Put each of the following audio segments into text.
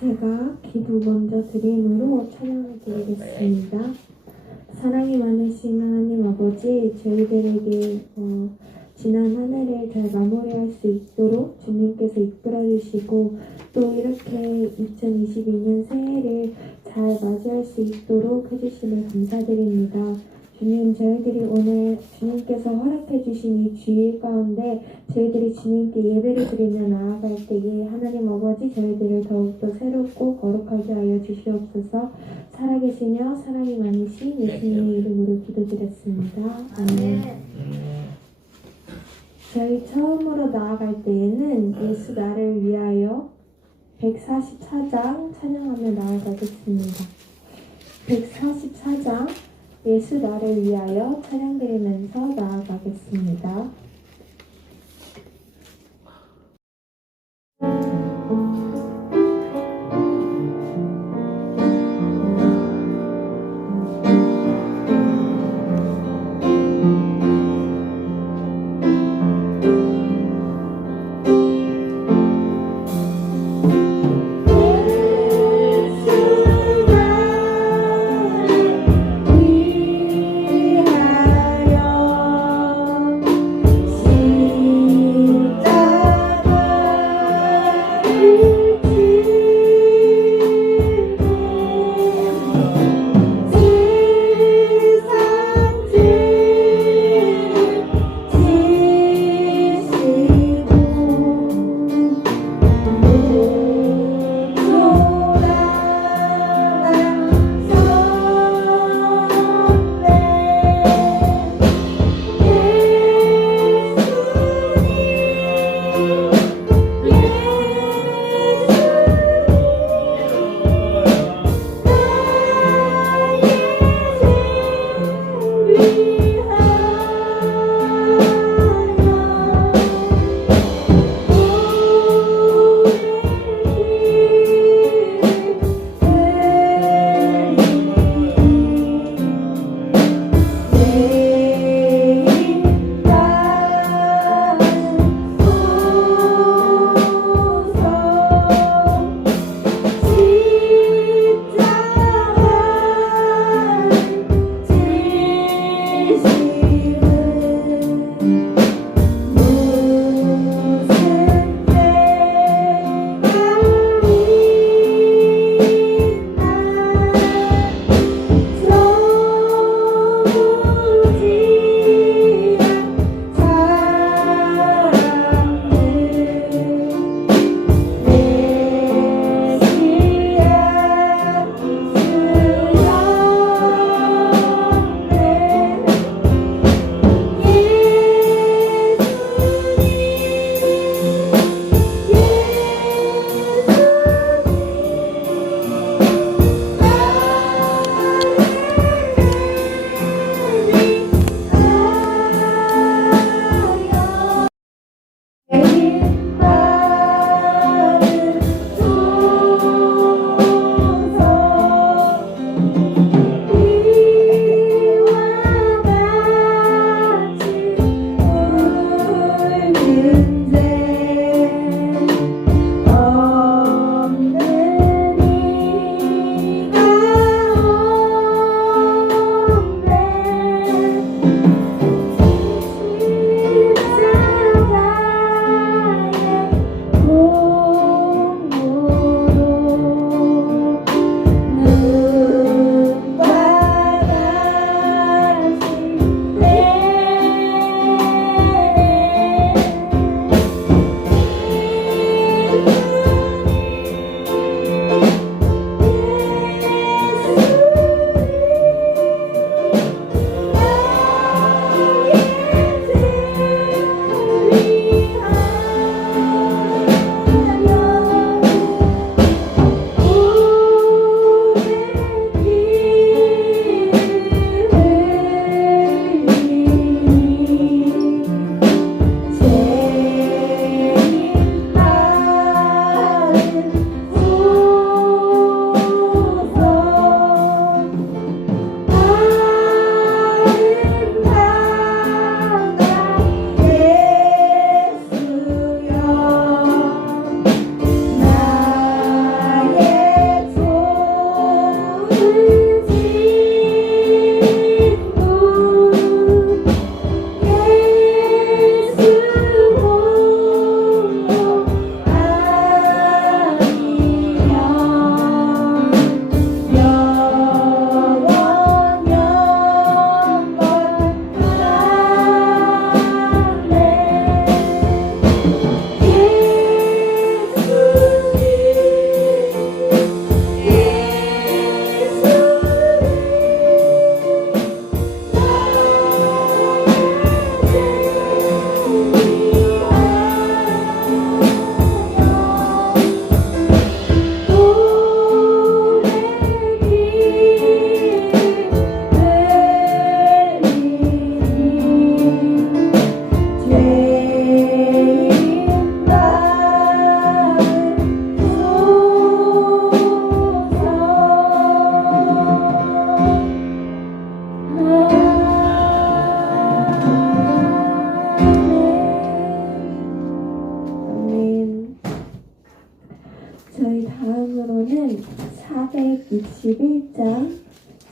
제가 기도 먼저 드림으로 찬양을 드리겠습니다. 사랑이 많으신 하나님 아버지, 저희들에게 지난 한 해를 잘 마무리할 수 있도록 주님께서 이끌어주시고 또 이렇게 2022년 새해를 잘 맞이할 수 있도록 해주심을 감사드립니다. 주님, 저희들이 오늘 주님께서 허락해 주신 이 주일 가운데 저희들이 주님께 예배를 드리며 나아갈 때에 하나님 아버지 저희들을 더욱더 새롭고 거룩하게 하여 주시옵소서. 살아계시며 사랑이 많으신 예수님의 이름으로 기도드렸습니다. 아멘. 저희 처음으로 나아갈 때에는 예수 나를 위하여 144장 찬양하며 나아가겠습니다. 144장 예수 나를 위하여 찬양드리면서 나아가겠습니다.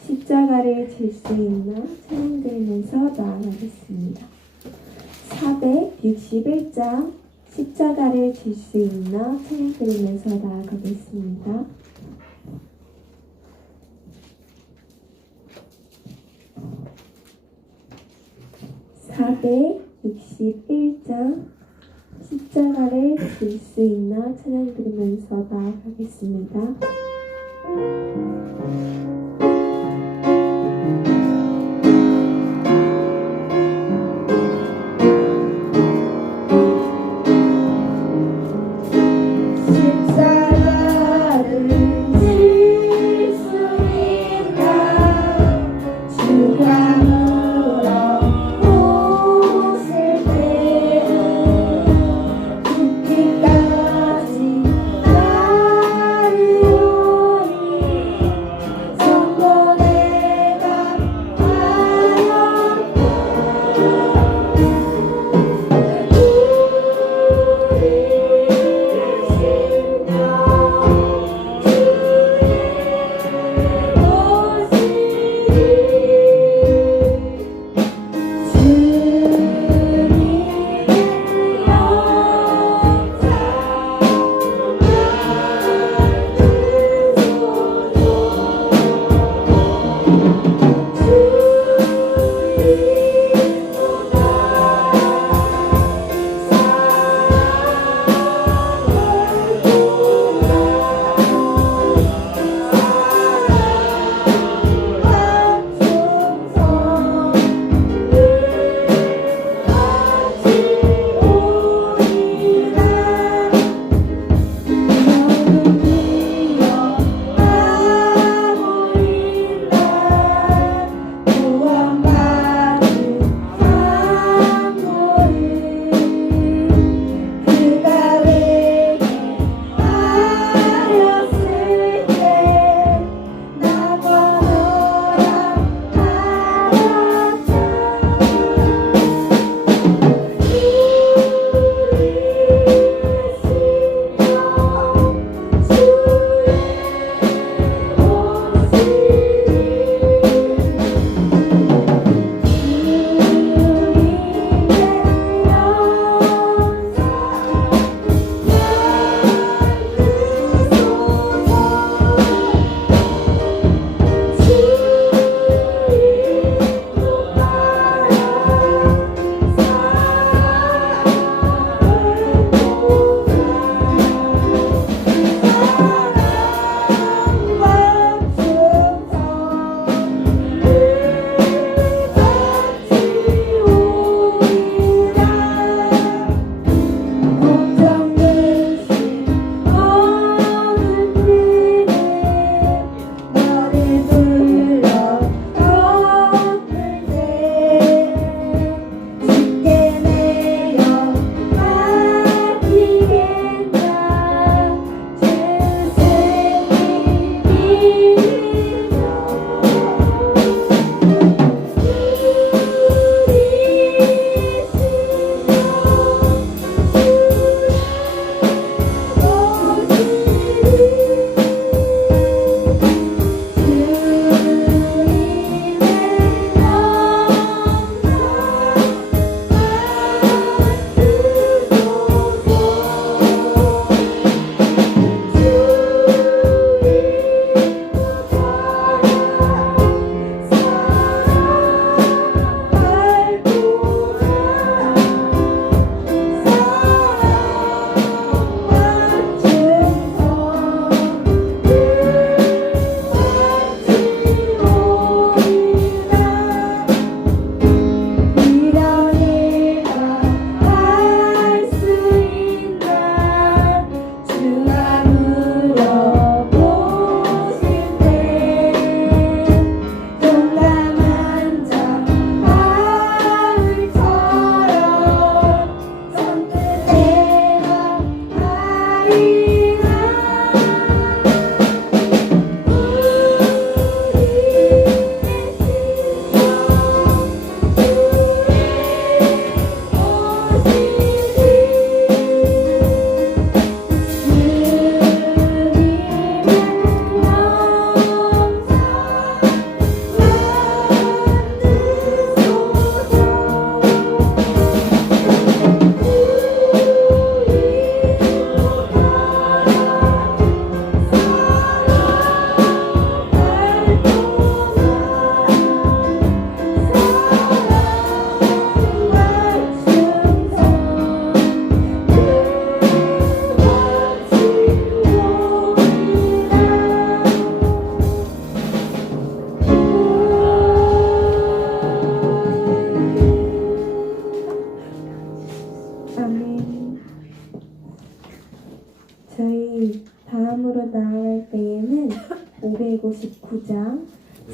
십자가를 질 수 있나 찬양 드리면서 나아가겠습니다. 461장 십자가를 질 수 있나 찬양 드리면서 나아가겠습니다. (461장) 십자가를 질 수 있나 찬양 드리면서 나아가겠습니다.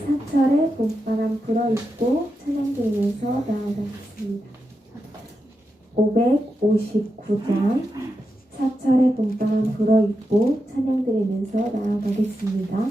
사철에 봄바람 불어입고 찬양 드리면서 나아가겠습니다. 559장 사철에 봄바람 불어입고 찬양 드리면서 나아가겠습니다.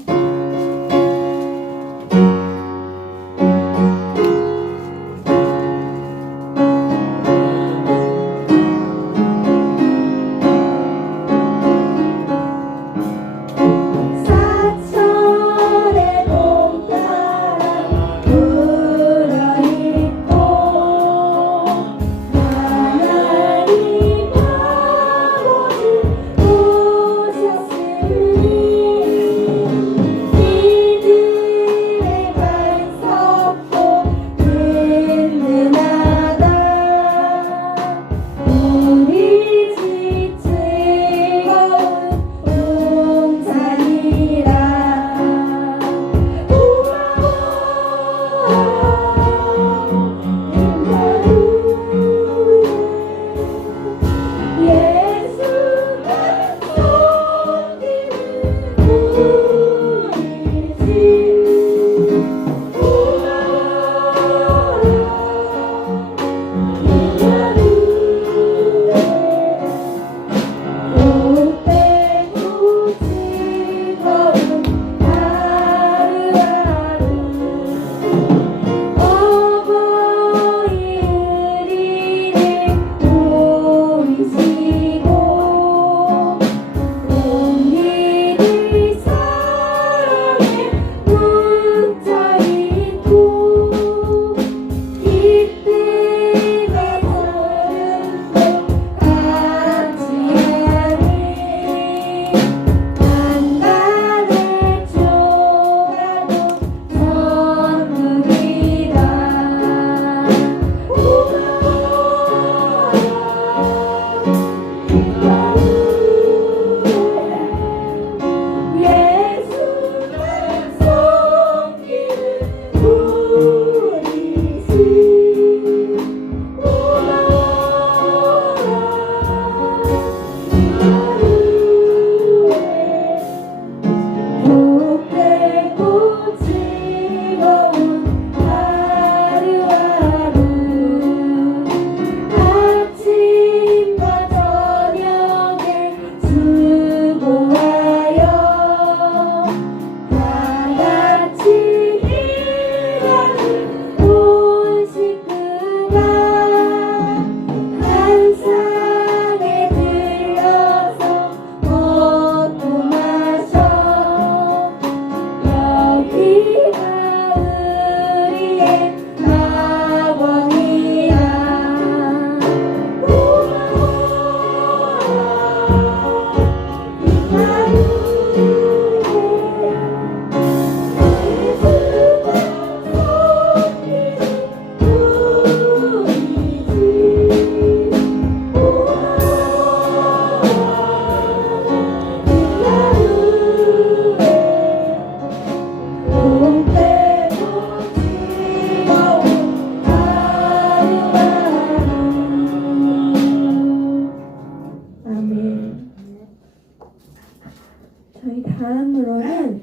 저희 다음으로는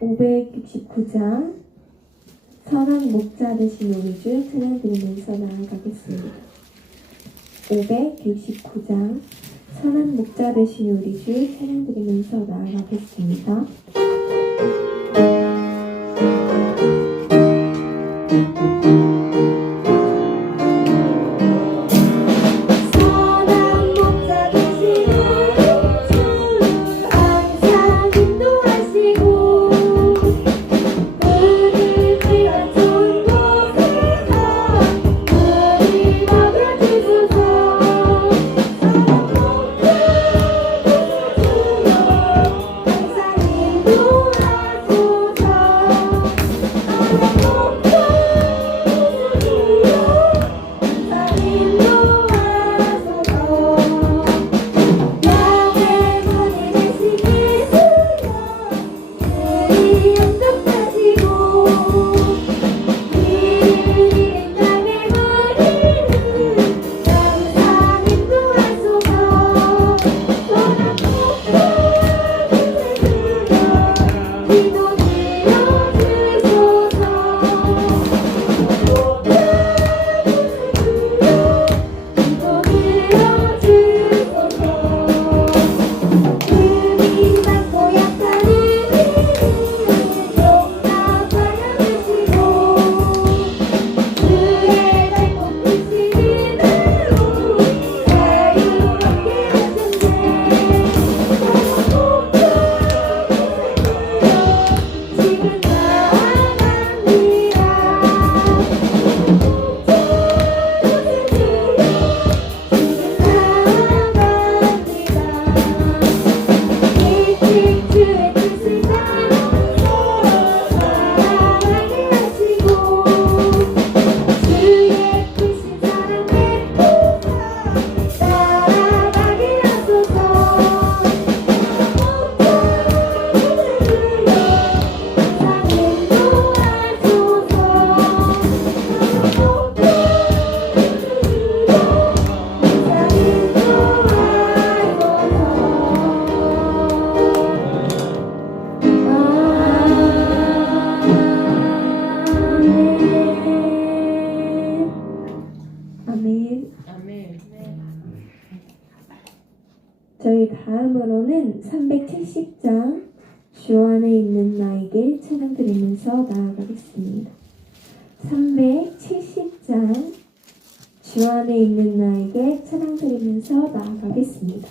569장 선한 목자 되신 우리 주 찬양 드리면서 나아가겠습니다. 569장 선한 목자 되신 우리 주 찬양 드리면서 나아가겠습니다. 주 다음으로는 370장 주 안에 있는 나에게 찬양 드리면서 나아가겠습니다. 370장 주 안에 있는 나에게 찬양 드리면서 나아가겠습니다.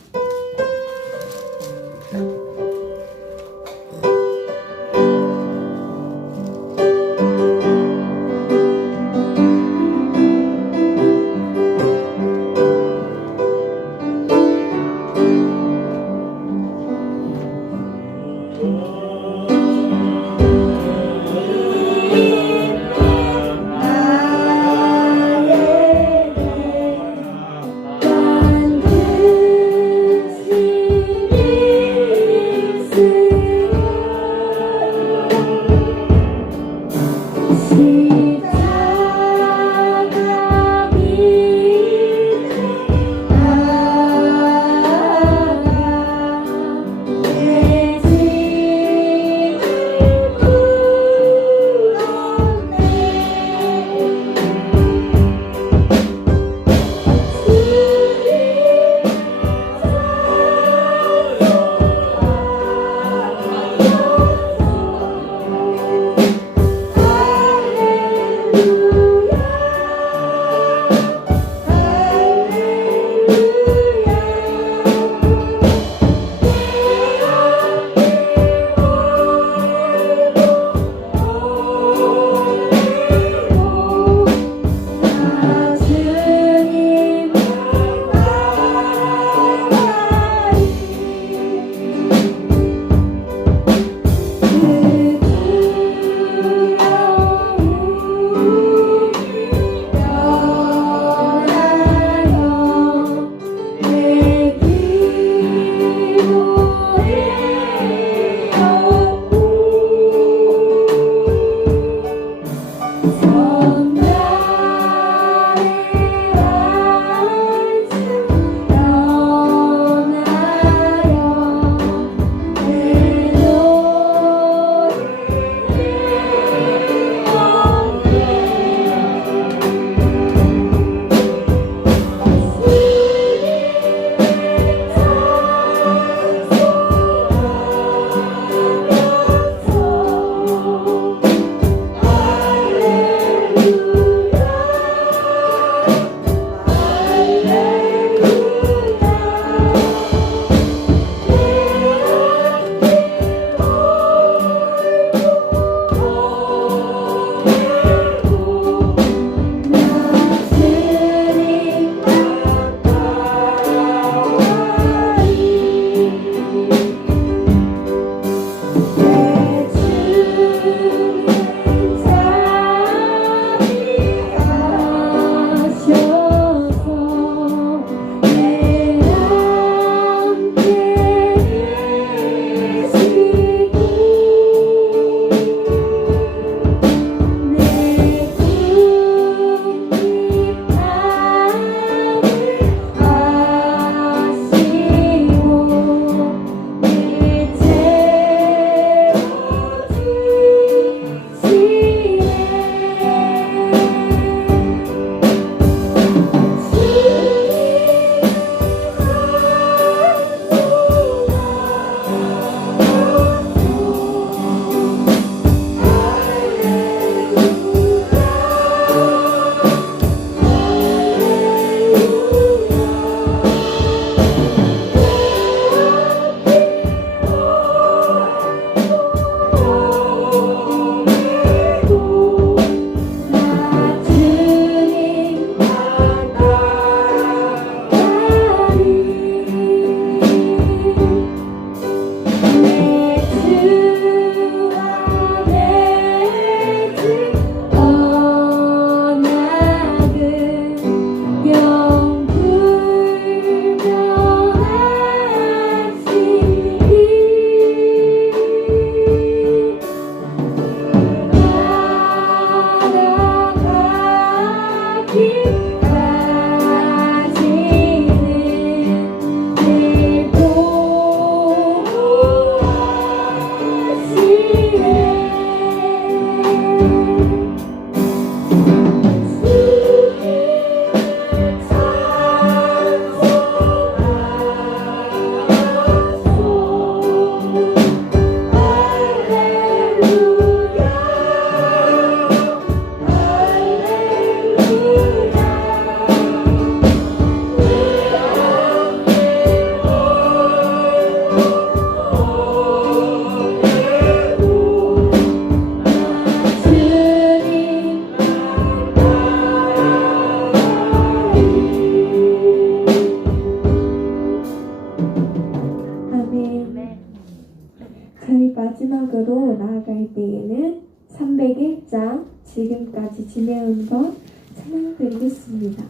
301장 지금까지 지내온 것 찬양드리겠습니다.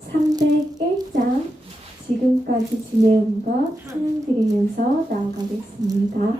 301장 지금까지 지내온 것 찬양드리면서 나아가겠습니다.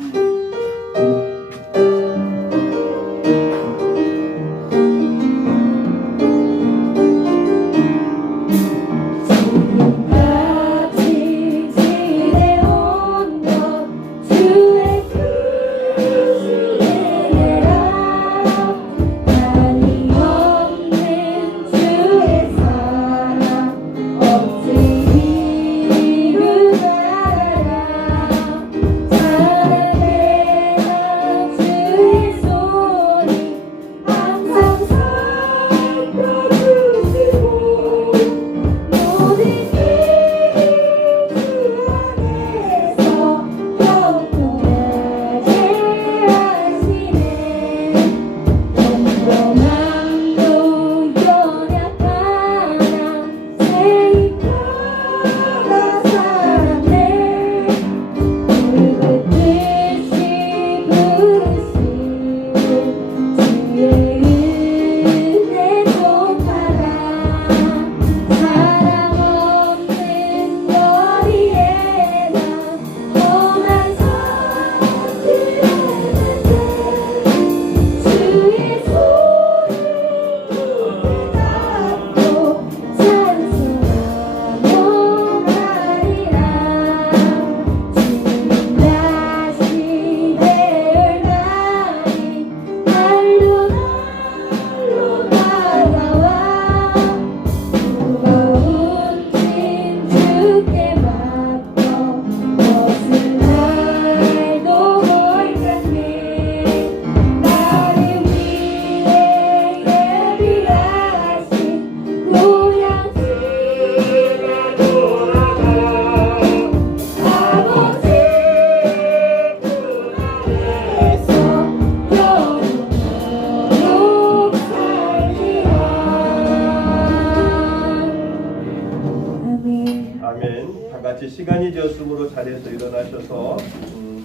시간이 되었으므로 자리에서 일어나셔서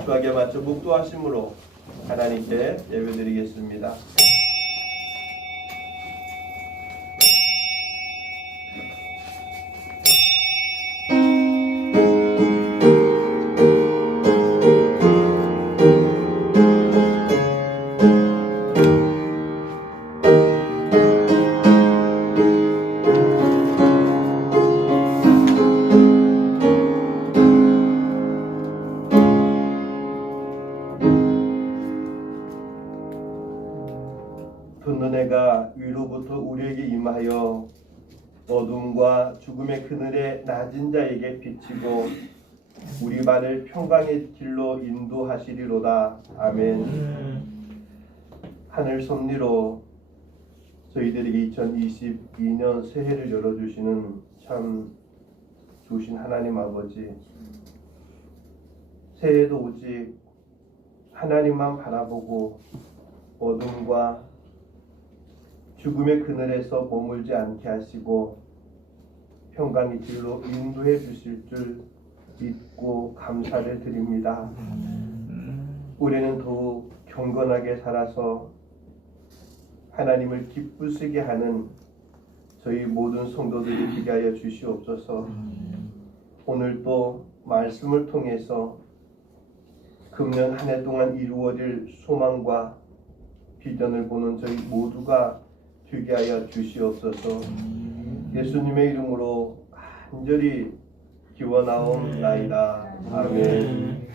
주악에 맞춰 묵도하심으로 하나님께 예배드리겠습니다. 붓는 해가 위로부터 우리에게 임하여 어둠과 죽음의 그늘에 낮은 자에게 비치고 우리 발을 평강의 길로 인도하시리로다. 아멘. 하늘 섭리로 저희들에게 2022년 새해를 열어주시는 참 좋으신 하나님 아버지, 새해도 오직 하나님만 바라보고 어둠과 죽음의 그늘에서 머물지 않게 하시고 평강의 길로 인도해 주실 줄 믿고 감사를 드립니다. 올해는 더욱 경건하게 살아서 하나님을 기쁘시게 하는 저희 모든 성도들이 되게 하여 주시옵소서. 오늘도 말씀을 통해서 금년 한 해 동안 이루어질 소망과 비전을 보는 저희 모두가 되게 하여 주시옵소서. 예수님의 이름으로 간절히 기원하옵나이다. 아멘.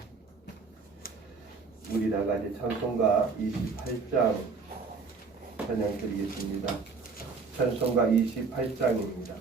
우리 다 같이 찬송가 28장 찬양드리겠습니다. 찬송가 28장입니다.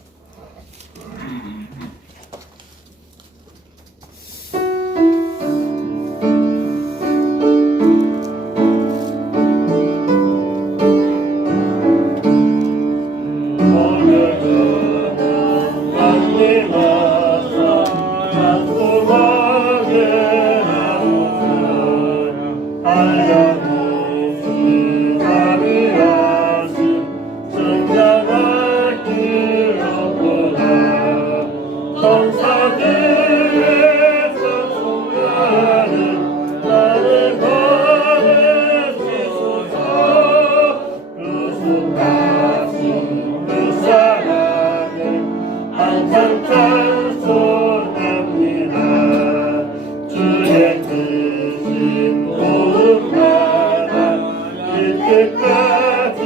끝까지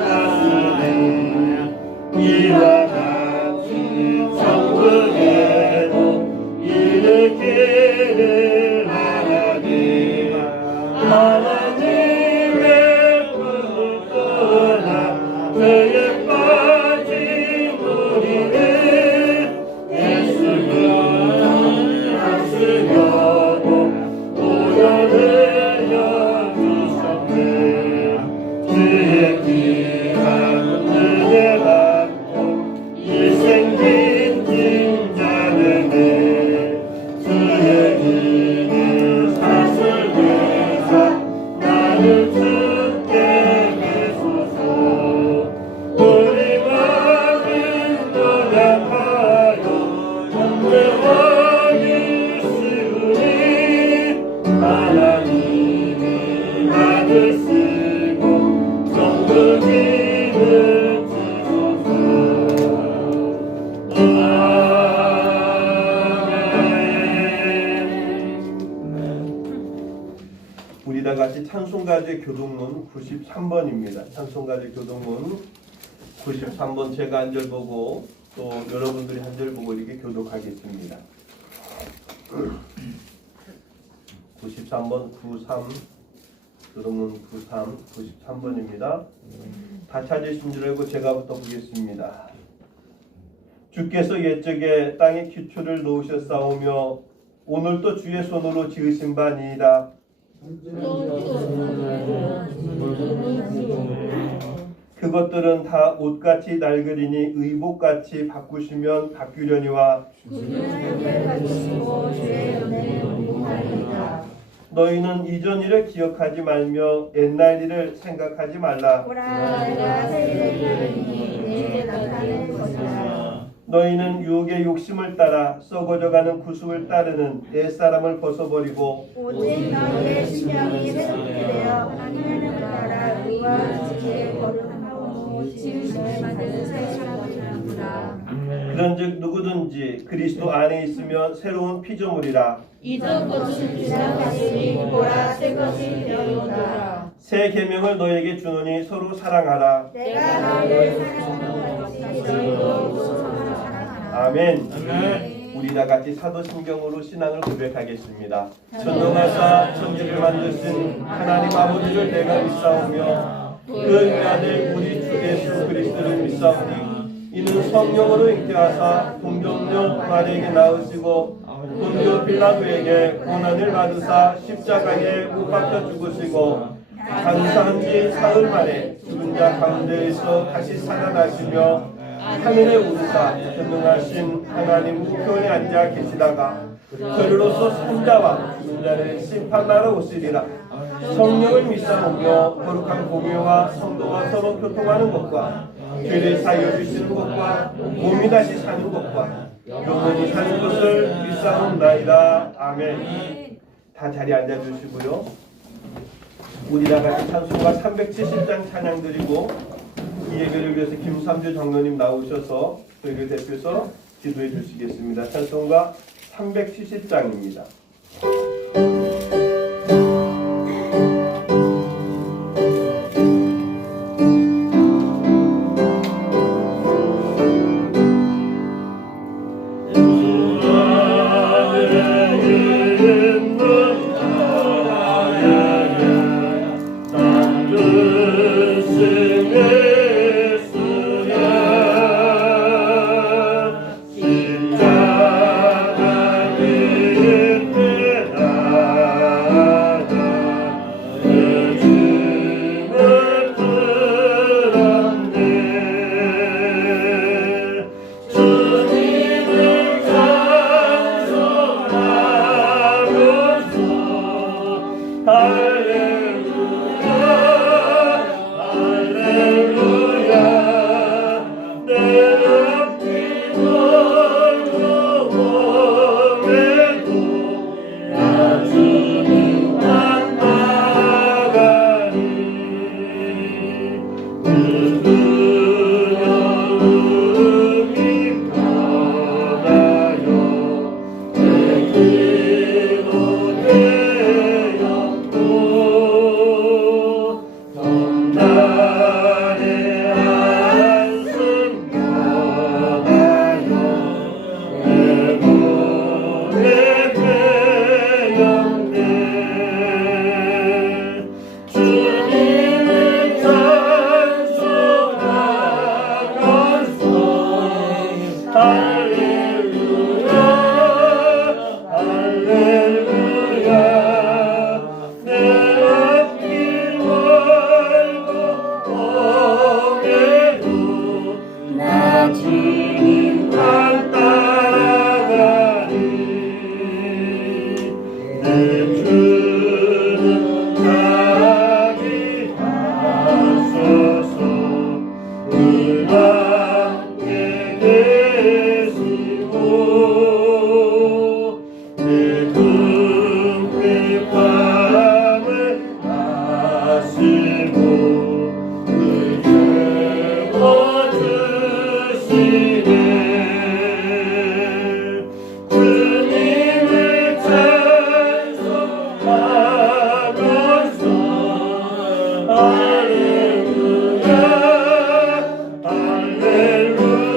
가시네 이와 같이 천국에도 이르기를 바라니 하나님의 꿈을 떠나 죄에 빠진 우리를 예수님 하시려고 오연을 여주셨네 주의 귀한 은혜 받고 일생긴 징자되네 주의 이름 사슬되사 나를 죽게 해소서 우리 마음을 노력하여 영원히 쓰우니 하나님이 받으시고 정국이는 주소서 우리 다 같이 찬송가제 교동문 93번입니다. 찬송가제 교동문 93번 제가 한 절 보고 또 여러분들이 한 절 보고 이렇게 교독하겠습니다. 93번 93 교동문 93 93번입니다. 다 찾으신 줄 알고 제가부터 보겠습니다. 주께서 옛적에 땅에 기초를 놓으셨사오며 오늘도 주의 손으로 지으신 바니이다. 그것들은 다 옷같이 낡으리니 의복같이 바꾸시면 바뀌려니와 너희는 이전 일을 기억하지 말며 옛날 일을 생각하지 말라. 너희는 유혹의 욕심을 따라 썩어져가는 구습을 따르는 옛사람을 벗어버리고 오직 너희의 심령이 새롭게 되어 하나님을 따라 의와 지혜에 거룩하고 지으심을 만드는 새 사람을 하노라. 그런즉 누구든지 그리스도 안에 있으면 새로운 피조물이라. 이전 것은 지나갔으니 보라 새 것이 되어오더라. 새 계명을 너에게 주노니 서로 사랑하라. 내가 너희를 사랑하는 것 같이 너희도 서로 사랑하라. 아멘. 우리 다 같이 사도신경으로 신앙을 고백하겠습니다. 전능하사 천지를 만드신 하나님 아버지를 내가 믿사오며 그 아들 우리 주 예수 그리스도를 믿사오니 이는 성령으로 잉태하사 동정녀 마리에게 낳으시고 본디오 빌라도에게 고난을 받으사 십자가에 못 박혀 죽으시고 장사한 지 사흘 만에 죽은 자 가운데에서 다시 살아나시며 하늘에 오르사 전능하신 하나님 우편에 앉아 계시다가 저리로서 산자와 죽은 자를 심판하러 오시리라. 성령을 믿사오며 거룩한 공유와 성도와 서로 교통하는 것과 죄를 사하여 주시는 것과 몸이 다시 사는 것과 영원히 사는 것을 믿사옵나이다. 아멘. 다 자리에 앉아주시고요. 우리 다 같이 찬송가 370장 찬양 드리고 이 예배를 위해서 김삼주 장로님 나오셔서 저희를 대표해서 기도해 주시겠습니다. 찬송가 370장입니다.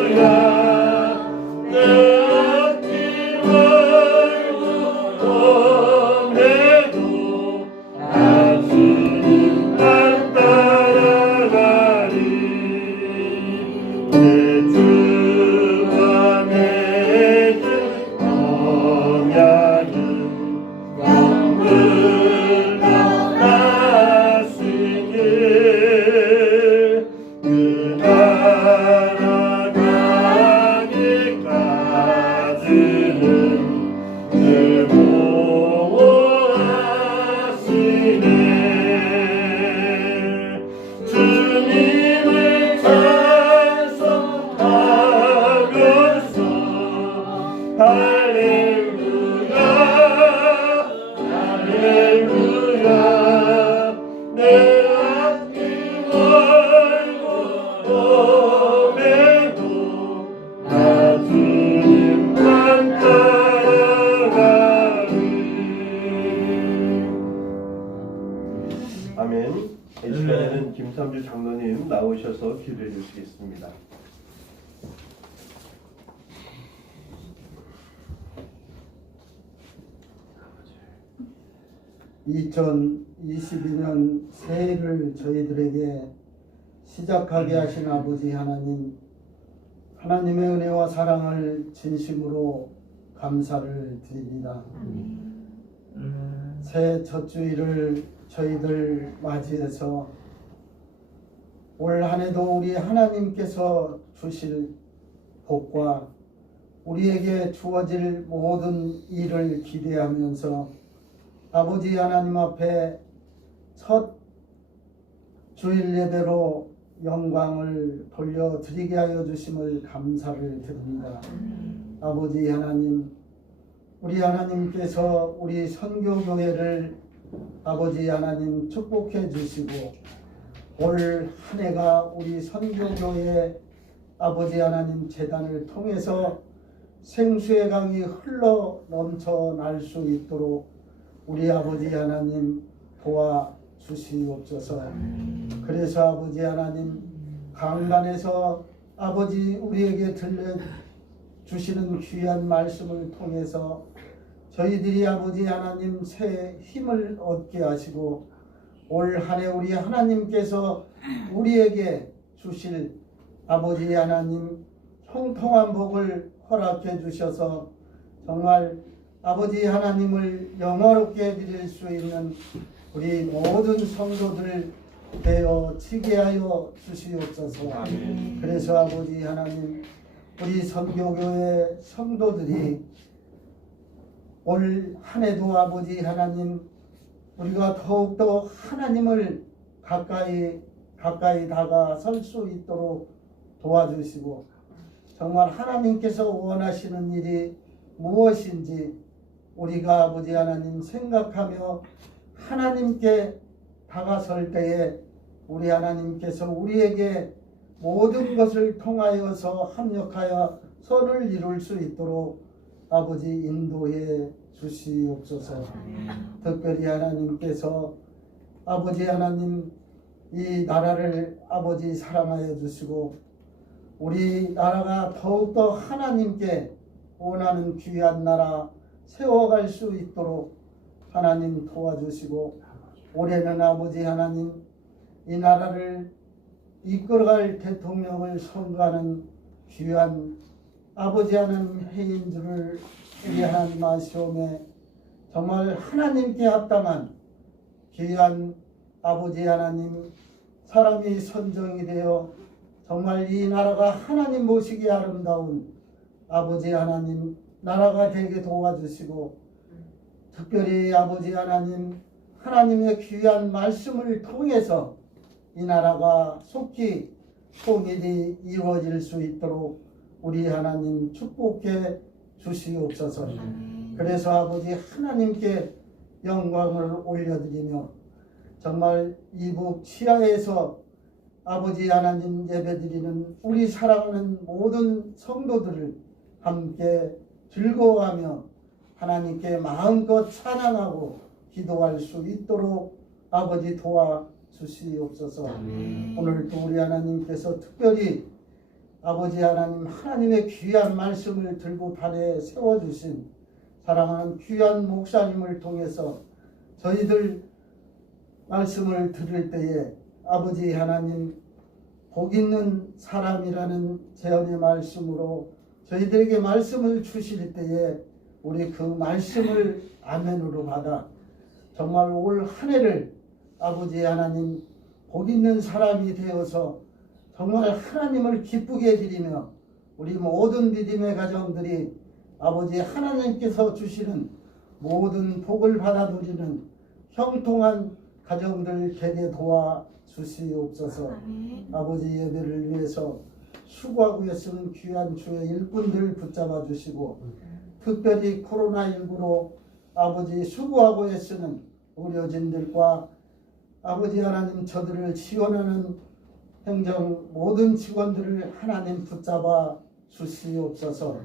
할렐루야 내 앞길 멀고 험해도 나 주님만 따라가리 내 주와 맺은 언약은 영원히 나시게 그 나라 가기까지는 늘 보호하시네 주님을 찬송하면서 할렐루야 할렐루야 내 앞길 멀고 험해도 나 주님만 따라가리 아멘. 이 시간에는 김삼주 장로님 나오셔서 기도해 주시겠습니다. 2022년 새해를 저희들에게 시작하게 하신 아버지 하나님, 하나님의 은혜와 사랑을 진심으로 감사를 드립니다. 새해 첫 주일을 저희들 맞이해서 올 한해도 우리 하나님께서 주실 복과 우리에게 주어질 모든 일을 기대하면서 아버지 하나님 앞에 첫 주일 예배로 영광을 돌려드리게 하여 주심을 감사를 드립니다. 아버지 하나님, 우리 하나님께서 우리 선교교회를 아버지 하나님 축복해 주시고 올 한 해가 우리 선교교회 아버지 하나님 재단을 통해서 생수의 강이 흘러 넘쳐날 수 있도록 우리 아버지 하나님 도와주시옵소서. 그래서 아버지 하나님 강단에서 아버지 우리에게 들려주시는 귀한 말씀을 통해서 저희들이 아버지 하나님 새 힘을 얻게 하시고 올 한 해 우리 하나님께서 우리에게 주실 아버지 하나님 형통한 복을 허락해 주셔서 정말 아버지 하나님을 영화롭게 드릴 수 있는 우리 모든 성도들 되어지게 하여 주시옵소서. 그래서 아버지 하나님 우리 선교교회 성도들이 올 한 해도 아버지 하나님 우리가 더욱더 하나님을 가까이 다가설 수 있도록 도와주시고 정말 하나님께서 원하시는 일이 무엇인지 우리가 아버지 하나님 생각하며 하나님께 다가설 때에 우리 하나님께서 우리에게 모든 것을 통하여서 합력하여 선을 이룰 수 있도록 아버지 인도해 주시옵소서. 특별히 하나님께서 아버지 하나님 이 나라를 아버지 사랑하여 주시고 우리 나라가 더욱더 하나님께 원하는 귀한 나라 세워갈 수 있도록 하나님 도와주시고 올해는 아버지 하나님 이 나라를 이끌어갈 대통령을 선거하는 귀한 아버지 하나님 해인 줄을 우리 하나님 아시오매 정말 하나님께 합당한 귀한 아버지 하나님 사람이 선정이 되어 정말 이 나라가 하나님 보시기에 아름다운 아버지 하나님 나라가 되게 도와주시고 특별히 아버지 하나님 하나님의 귀한 말씀을 통해서 이 나라가 속히 통일이 이루어질 수 있도록 우리 하나님 축복해 주시옵소서. 그래서 아버지 하나님께 영광을 올려드리며 정말 이북 치하에서 아버지 하나님 예배드리는 우리 사랑하는 모든 성도들을 함께 즐거워하며 하나님께 마음껏 찬양하고 기도할 수 있도록 아버지 도와 주시옵소서. 오늘도 우리 하나님께서 특별히 아버지 하나님 하나님의 귀한 말씀을 들고 발에 세워주신 사랑하는 귀한 목사님을 통해서 저희들 말씀을 들을 때에 아버지 하나님 복 있는 사람이라는 제언의 말씀으로 저희들에게 말씀을 주실 때에 우리 그 말씀을 아멘으로 받아 정말 올 한 해를 아버지 하나님 복 있는 사람이 되어서 정말 하나님을 기쁘게 드리며 우리 모든 믿음의 가정들이 아버지 하나님께서 주시는 모든 복을 받아 누리는 형통한 가정들 되게 도와 주시옵소서. 아버지 예배를 위해서 수고하고 애쓰는 귀한 주의 일꾼들 붙잡아 주시고 특별히 코로나19로 아버지 수고하고 애쓰는 의료진들과 아버지 하나님 저들을 지원하는 행정 모든 직원들을 하나님 붙잡아 주시옵소서.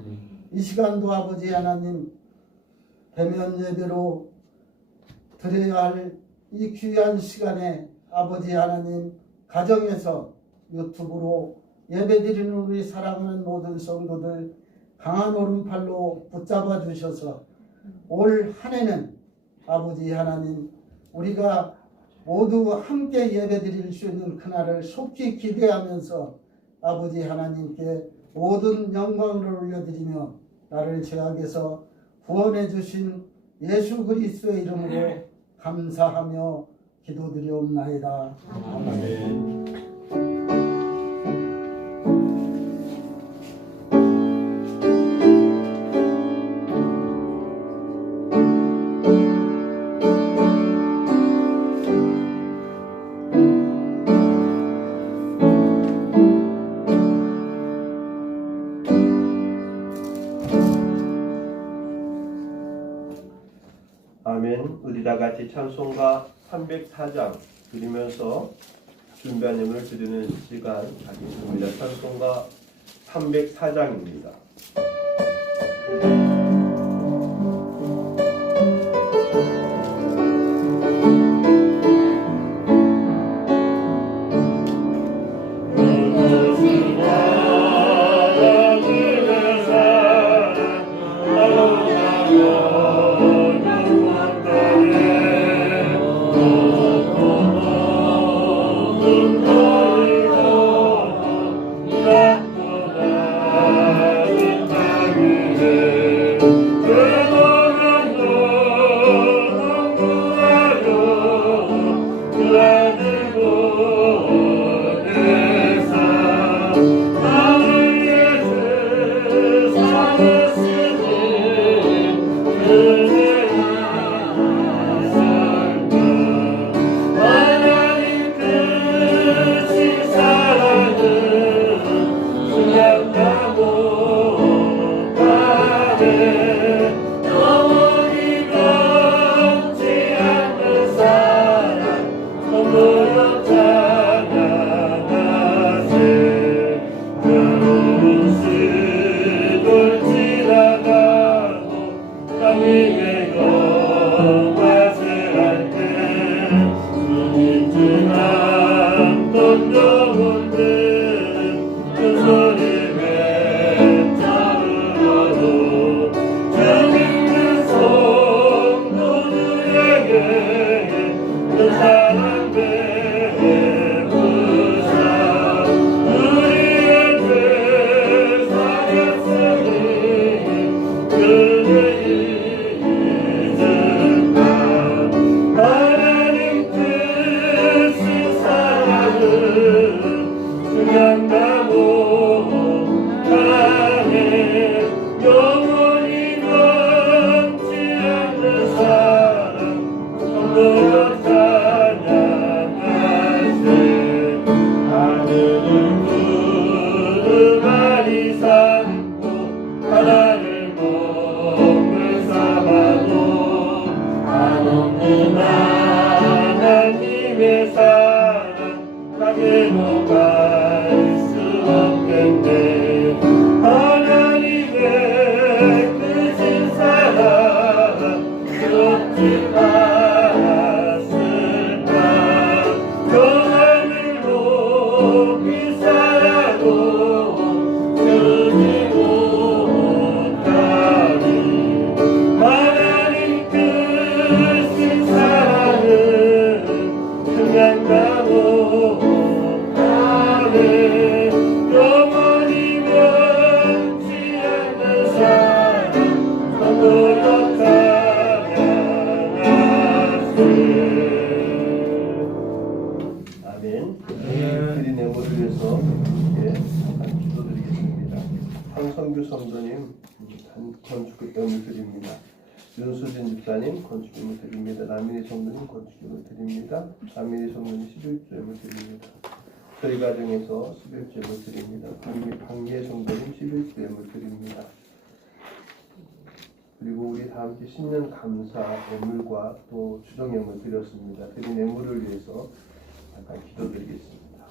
이 시간도 아버지 하나님 대면 예배로 드려야 할 이 귀한 시간에 아버지 하나님 가정에서 유튜브로 예배드리는 우리 사랑하는 모든 성도들 강한 오른팔로 붙잡아 주셔서 올 한 해는 아버지 하나님 우리가 모두 함께 예배드릴 수 있는 그날을 속히 기대하면서 아버지 하나님께 모든 영광을 올려드리며 나를 죄악에서 구원해 주신 예수 그리스도의 이름으로 감사하며 기도드리옵나이다. 아멘. 아멘. 우리 다 같이 찬송가 304장 드리면서 준비하님을 드리는 시간 가겠습니다. 찬송가 304장입니다. 안에 영원히 변치 않는 사랑 선도록 찬양하세. 아멘. 드린 예물을 위해서 잠깐 기도드리겠습니다. 황성규 성도님 건축금을 드립니다. 윤수진 집사님 건축금을 드립니다. 남인희 성도님 건축금을 드립니다. 남인희 성도님 11조임을 드립니다. 저희 가정에서 11조임을 드립니다. 박미애 성도님 11조임을 드립니다. 그리고 우리 다 함께 신년 감사 예물과 또 추정 예물 드렸습니다. 드린 예물을 위해서 잠깐 기도드리겠습니다.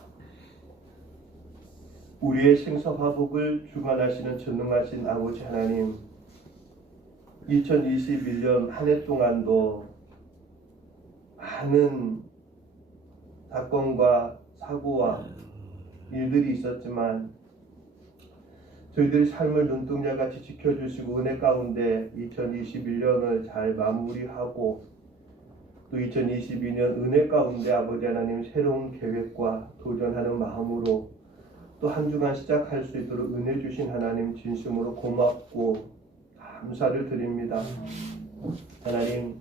우리의 생사화복을 주관하시는 전능하신 아버지 하나님, 2021년 한 해 동안도 많은 사건과 사고와 일들이 있었지만 저희들의 삶을 눈동자같이 지켜주시고 은혜 가운데 2021년을 잘 마무리하고 또 2022년 은혜 가운데 아버지 하나님 새로운 계획과 도전하는 마음으로 또 한 주간 시작할 수 있도록 은혜 주신 하나님 진심으로 고맙고 감사를 드립니다. 하나님,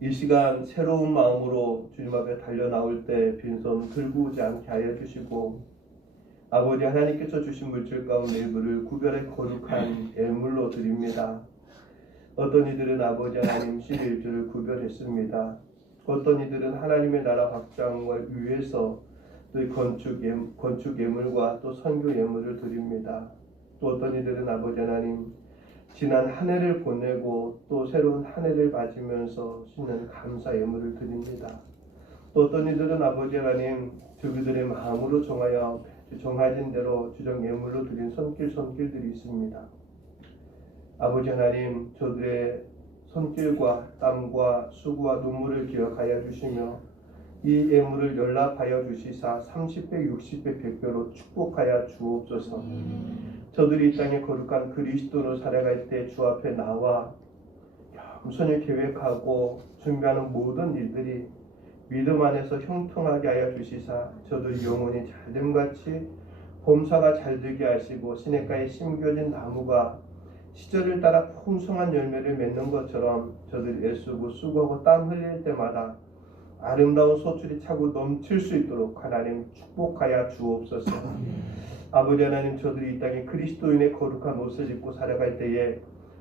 이 시간 새로운 마음으로 주님 앞에 달려 나올 때 빈손 들고 오지 않게 하여 주시고 아버지 하나님께서 주신 물질 가운데 일부를 구별해 거룩한 예물로 드립니다. 어떤 이들은 아버지 하나님 11조를 구별했습니다. 어떤 이들은 하나님의 나라 확장을 위해서 또 건축 예물과 또 선교 예물을 드립니다. 또 어떤 이들은 아버지 하나님 지난 한 해를 보내고 또 새로운 한 해를 맞으면서 신는 감사 예물을 드립니다. 또 어떤 이들은 아버지 하나님 저그들의 마음으로 정하여 정하진 대로 주정 예물로 드린 손길들이 있습니다. 아버지 하나님 저들의 손길과 땀과 수고와 눈물을 기억하여 주시며 이 예물을 연락하여 주시사 30배, 60배, 100배로 축복하여 주옵소서. 저들이 이 땅에 거룩한 그리스도로 살아갈 때 주 앞에 나와 겸손히 계획하고 준비하는 모든 일들이 믿음 안에서 형통하게 하여 주시사 저들 영혼이 잘됨같이 범사가 잘되게 하시고 시냇가에 심겨진 나무가 시절을 따라 풍성한 열매를 맺는 것처럼 저들이 애쓰고 수고하고 땀 흘릴 때마다 아름다운 소출이 차고 넘칠 수 있도록 하나님 축복하여 주옵소서. 아버지 하나님 저들이 이 땅에 그리스도인의 거룩한 옷을 입고 살아갈 때에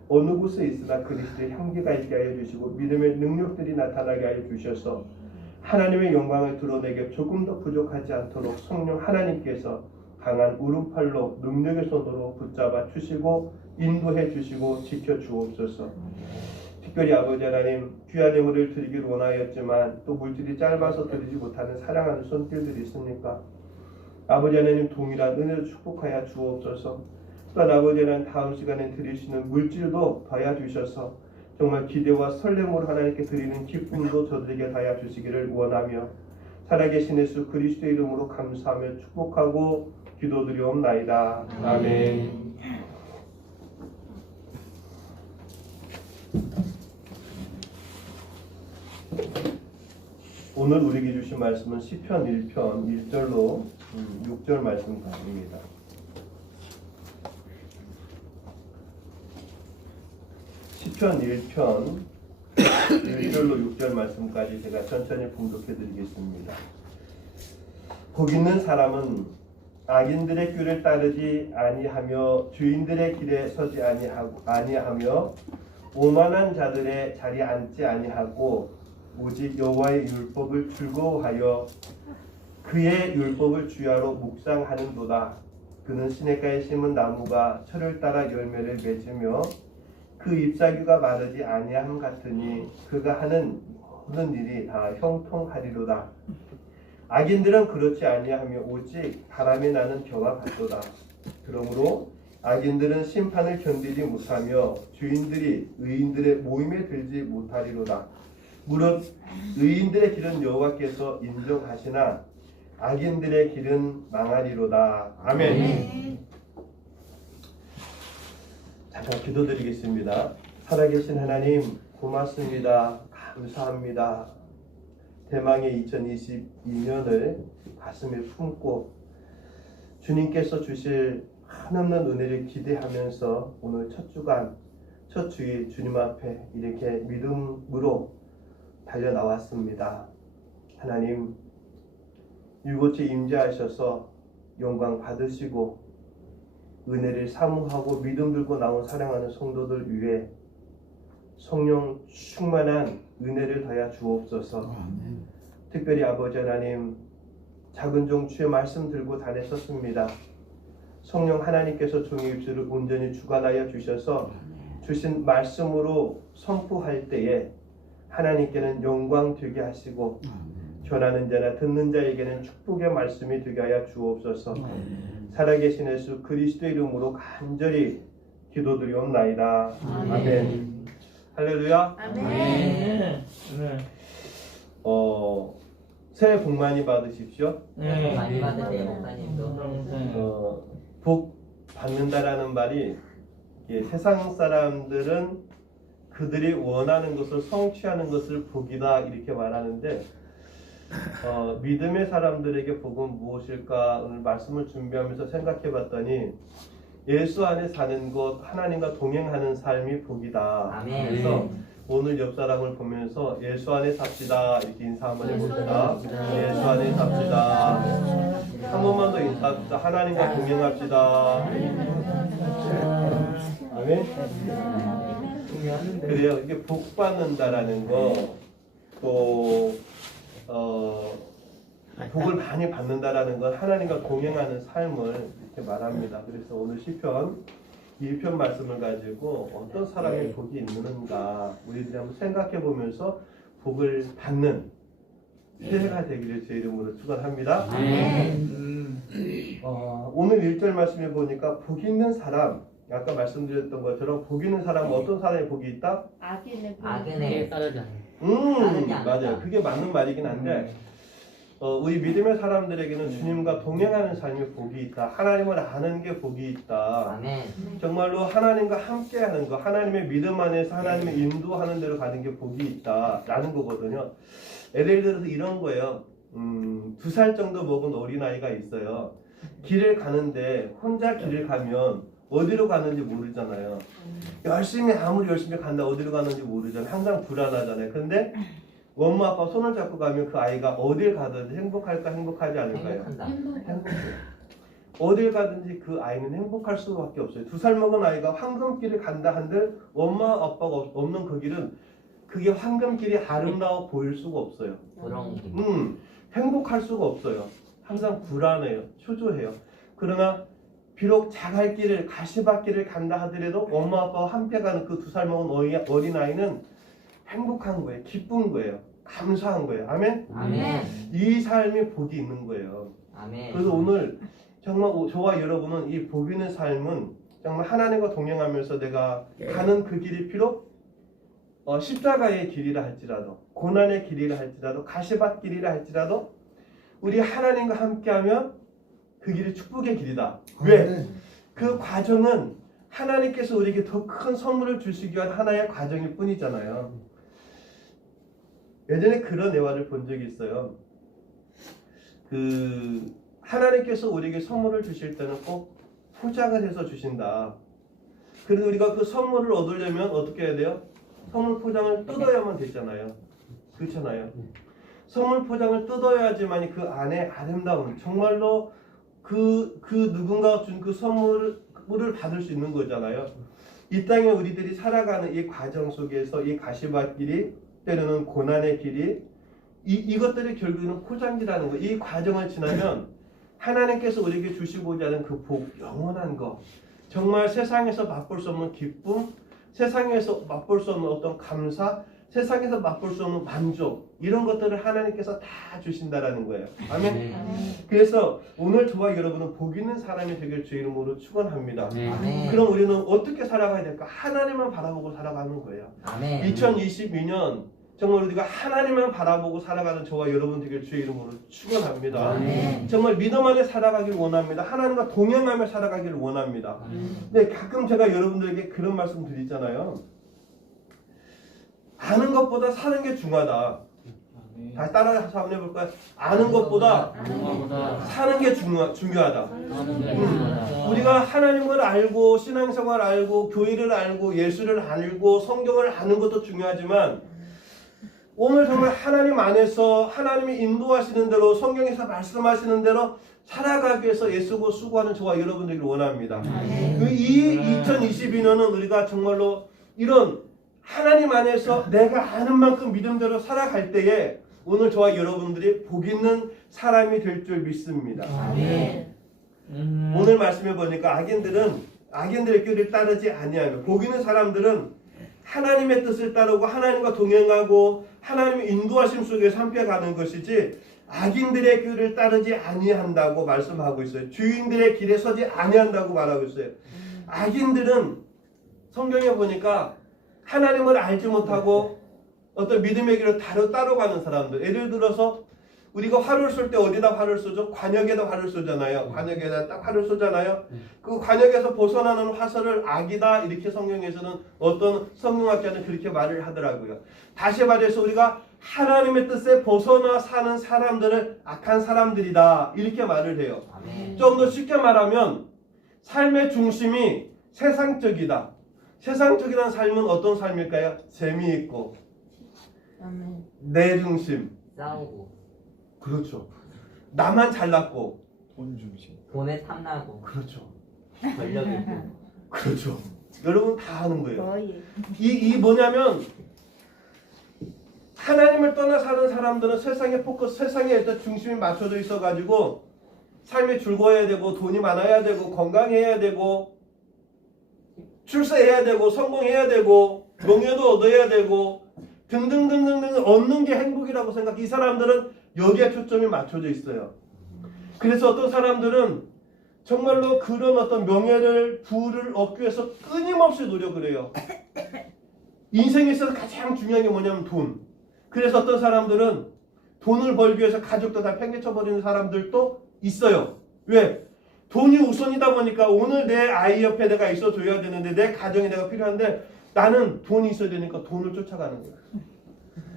어느 곳에 있으나 그리스도의 향기가 있게 하여 주시고 믿음의 능력들이 나타나게 하여 주셔서 하나님의 영광을 드러내게 조금 더 부족하지 않도록 성령 하나님께서 강한 오른팔로 능력의 손으로 붙잡아 주시고 인도해 주시고 지켜 주옵소서. 특별히 아버지 하나님 귀한 예물을 드리기를 원하였지만 또 물질이 짧아서 드리지 못하는 사랑하는 손길들이 있습니까? 아버지 하나님 동일한 은혜로 축복하여 주옵소서. 또한 아버지 하나님 다음 시간에 드리시는 물질도 더하여 주셔서 정말 기대와 설렘으로 하나님께 드리는 기쁨도 저들에게 더하여 주시기를 원하며 살아계신 예수 그리스도의 이름으로 감사하며 축복하고 기도드리옵나이다. 아멘. 오늘 우리에게 주신 말씀은 시편 1편 1절로 6절 말씀입니다. 시편 1편 1절로 6절 말씀까지 제가 천천히 봉독해 드리겠습니다. 복 있는 사람은 악인들의 꾀를 따르지 아니하며 주인들의 길에 서지 아니하며 오만한 자들의 자리에 앉지 아니하고 오직 여호와의 율법을 즐거워하여 그의 율법을 주야로 묵상하는도다. 그는 시냇가에 심은 나무가 철을 따라 열매를 맺으며 그 잎사귀가 마르지 아니함 같으니 그가 하는 모든 일이 다 형통하리로다. 악인들은 그렇지 아니하며 오직 바람이 나는 겨와 같도다. 그러므로 악인들은 심판을 견디지 못하며 주인들이 의인들의 모임에 들지 못하리로다. 무릇 의인들의 길은 여호와께서 인정하시나 악인들의 길은 망하리로다. 아멘. 잠깐 기도드리겠습니다. 살아계신 하나님 고맙습니다. 감사합니다. 대망의 2022년을 가슴에 품고 주님께서 주실 한없는 은혜를 기대하면서 오늘 첫 주간, 첫 주일 주님 앞에 이렇게 믿음으로 달려 나왔습니다. 하나님, 이곳에 임재하셔서 영광 받으시고 은혜를 사모하고 믿음 들고 나온 사랑하는 성도들 위해 성령 충만한 은혜를 더하여 주옵소서. 특별히 아버지 하나님, 작은 종 주의 말씀 들고 다녔었습니다. 성령 하나님께서 종의 입술을 온전히 주관하여 주셔서 주신 말씀으로 선포할 때에 하나님께는 영광 되게 하시고 전하는 자나 듣는 자에게는 축복의 말씀이 되게 하여 주옵소서. 살아계신 예수 그리스도의 이름으로 간절히 기도드리옵나이다. 아멘. 할렐루야. 아멘. 새해 복 많이 받으십시오. 많이 받으세요, 목사님도. 복 받는다라는 말이 세상 사람들은 그들이 원하는 것을 성취하는 것을 복이다 이렇게 말하는데 믿음의 사람들에게 복은 무엇일까 오늘 말씀을 준비하면서 생각해 봤더니 예수 안에 사는 것, 하나님과 동행하는 삶이 복이다. 아멘. 그래서 오늘 옆 사람을 보면서 예수 안에 삽시다 이렇게 인사 한번 해봅시다. 예수 안에 삽시다. 한 번만 더 인사합시다. 하나님과 동행합시다. 아멘. 그래요. 이게 복 받는다라는 거, 또 복을 많이 받는다라는 건 하나님과 동행하는 삶을 이렇게 말합니다. 그래서 오늘 시편 1편 말씀을 가지고 어떤 사람의 복이 있는가 우리들이 한번 생각해 보면서 복을 받는 새해가 되기를 제 이름으로 축원합니다. 오늘 1절 말씀에 보니까 복 있는 사람, 아까 말씀드렸던 것처럼 복 있는 사람은 어떤 사람의 복이 있다? 악은에 따르지 맞아요. 그게 맞는 말이긴 한데 우리 믿음의 사람들에게는 주님과 동행하는 삶의 복이 있다. 하나님을 아는 게 복이 있다. 아멘. 정말로 하나님과 함께하는 거, 하나님의 믿음 안에서 하나님의 인도하는 대로 가는 게 복이 있다라는 거거든요. 예를 들어서 이런 거예요. 2살 정도 먹은 어린아이가 있어요. 길을 가는데 혼자 길을 가면 어디로 가는지 모르잖아요. 아무리 열심히 간다 어디로 가는지 모르잖아요. 항상 불안하잖아요. 근데 엄마 아빠 손을 잡고 가면 그 아이가 어딜 가든지 행복할까 행복하지 않을까요? 행복해요. 어딜 가든지 그 아이는 행복할 수밖에 없어요. 2살 먹은 아이가 황금길을 간다 한들 엄마 아빠가 없는 그 길은 그게 황금길이 아름다워 보일 수가 없어요. 행복할 수가 없어요. 항상 불안해요. 초조해요. 그러나 비록 자갈길을 가시밭길을 간다 하더라도 엄마 아빠와 함께 가는 그 2살 먹은 어린아이는 행복한 거예요. 기쁜 거예요. 감사한 거예요. 아멘? 아멘. 이 삶이 복이 있는 거예요. 아멘. 그래서 오늘 정말 저와 여러분은 이 복 있는 삶은 정말 하나님과 동행하면서 내가 가는 그 길이 비록 십자가의 길이라 할지라도 고난의 길이라 할지라도 가시밭 길이라 할지라도 우리 하나님과 함께하면 그 길이 축복의 길이다. 왜? 그 과정은 하나님께서 우리에게 더 큰 선물을 주시기 위한 하나의 과정일 뿐이잖아요. 예전에 그런 예화를 본 적이 있어요. 하나님께서 우리에게 선물을 주실 때는 꼭 포장을 해서 주신다. 그래서 우리가 그 선물을 얻으려면 어떻게 해야 돼요? 선물 포장을 뜯어야만 되잖아요. 그렇잖아요. 선물 포장을 뜯어야지만 그 안에 아름다운 정말로 그 누군가가 준 그 선물을 받을 수 있는 거잖아요. 이 땅에 우리들이 살아가는 이 과정 속에서 이 가시밭길이 때로는 고난의 길이 이것들이 결국에는 포장지라는 거. 이 과정을 지나면 하나님께서 우리에게 주시고자 하는 그 복, 영원한 거, 정말 세상에서 맛볼 수 없는 기쁨, 세상에서 맛볼 수 없는 어떤 감사, 세상에서 맛볼 수 없는 만족, 이런 것들을 하나님께서 다 주신다라는 거예요. 아멘. 그래서 오늘 저와 여러분은 복 있는 사람이 되길 주의 이름으로 축원합니다. 아멘. 그럼 우리는 어떻게 살아가야 될까? 하나님만 바라보고 살아가는 거예요. 아멘. 2022년 정말 우리가 하나님만 바라보고 살아가는 저와 여러분 되길 주의 이름으로 축원합니다. 아멘. 정말 믿음 안에 살아가길 원합니다. 하나님과 동행하며 살아가기를 원합니다. 근데 가끔 제가 여러분들에게 그런 말씀 드리잖아요. 아는 것보다 사는 게 중요하다. 다시 따라서 한번 해볼까요? 아는 것보다 사는 게 중요하다. 우리가 하나님을 알고 신앙생활 알고 교회를 알고 예수를 알고 성경을 아는 것도 중요하지만 오늘 정말 하나님 안에서 하나님이 인도하시는 대로 성경에서 말씀하시는 대로 살아가기 위해서 애쓰고 수고하는 저와 여러분들을 원합니다. 이 2022년은 우리가 정말로 이런 하나님 안에서 내가 아는 만큼 믿음대로 살아갈 때에 오늘 저와 여러분들이 복 있는 사람이 될 줄 믿습니다. 오늘 말씀해 보니까 악인들의 길을 따르지 아니하며 복 있는 사람들은 하나님의 뜻을 따르고 하나님과 동행하고 하나님의 인도하심 속에서 함께 가는 것이지 악인들의 길을 따르지 아니한다고 말씀하고 있어요. 주인들의 길에 서지 아니한다고 말하고 있어요. 악인들은 성경에 보니까 하나님을 알지 못하고 어떤 믿음의 길을 따라가는 사람들. 예를 들어서 우리가 화를 쏠 때 어디다 화를 쏘죠? 관역에다 화를 쏘잖아요. 관역에다 딱 화를 쏘잖아요. 그 관역에서 벗어나는 화살을 악이다 이렇게 성경에서는 어떤 성경학자는 그렇게 말을 하더라고요. 다시 말해서 우리가 하나님의 뜻에 벗어나 사는 사람들은 악한 사람들이다 이렇게 말을 해요. 좀 더 쉽게 말하면 삶의 중심이 세상적이다. 세상적이라는 삶은 어떤 삶일까요? 재미있고 내 중심. 싸우고 그렇죠. 나만 잘났고 돈 중심. 돈에 탐나고 그렇죠. 권력 있고 그렇죠. 여러분 다 아는 거예요. 거의. 이 뭐냐면 하나님을 떠나 사는 사람들은 세상에 포커스, 세상에 일단 중심이 맞춰져 있어가지고 삶이 즐거워야 되고 돈이 많아야 되고 건강해야 되고 출세해야 되고 성공해야 되고 명예도 얻어야 되고 등등등등등 얻는 게 행복이라고 생각해. 이 사람들은 여기에 초점이 맞춰져 있어요. 그래서 어떤 사람들은 정말로 그런 어떤 명예를 부를 얻기 위해서 끊임없이 노력을 해요. 인생에 있어서 가장 중요한 게 뭐냐면 돈. 그래서 어떤 사람들은 돈을 벌기 위해서 가족도 다 팽개쳐버리는 사람들도 있어요. 왜? 돈이 우선이다 보니까 오늘 내 아이 옆에 내가 있어줘야 되는데 내 가정이 내가 필요한데 나는 돈이 있어야 되니까 돈을 쫓아가는 거예요.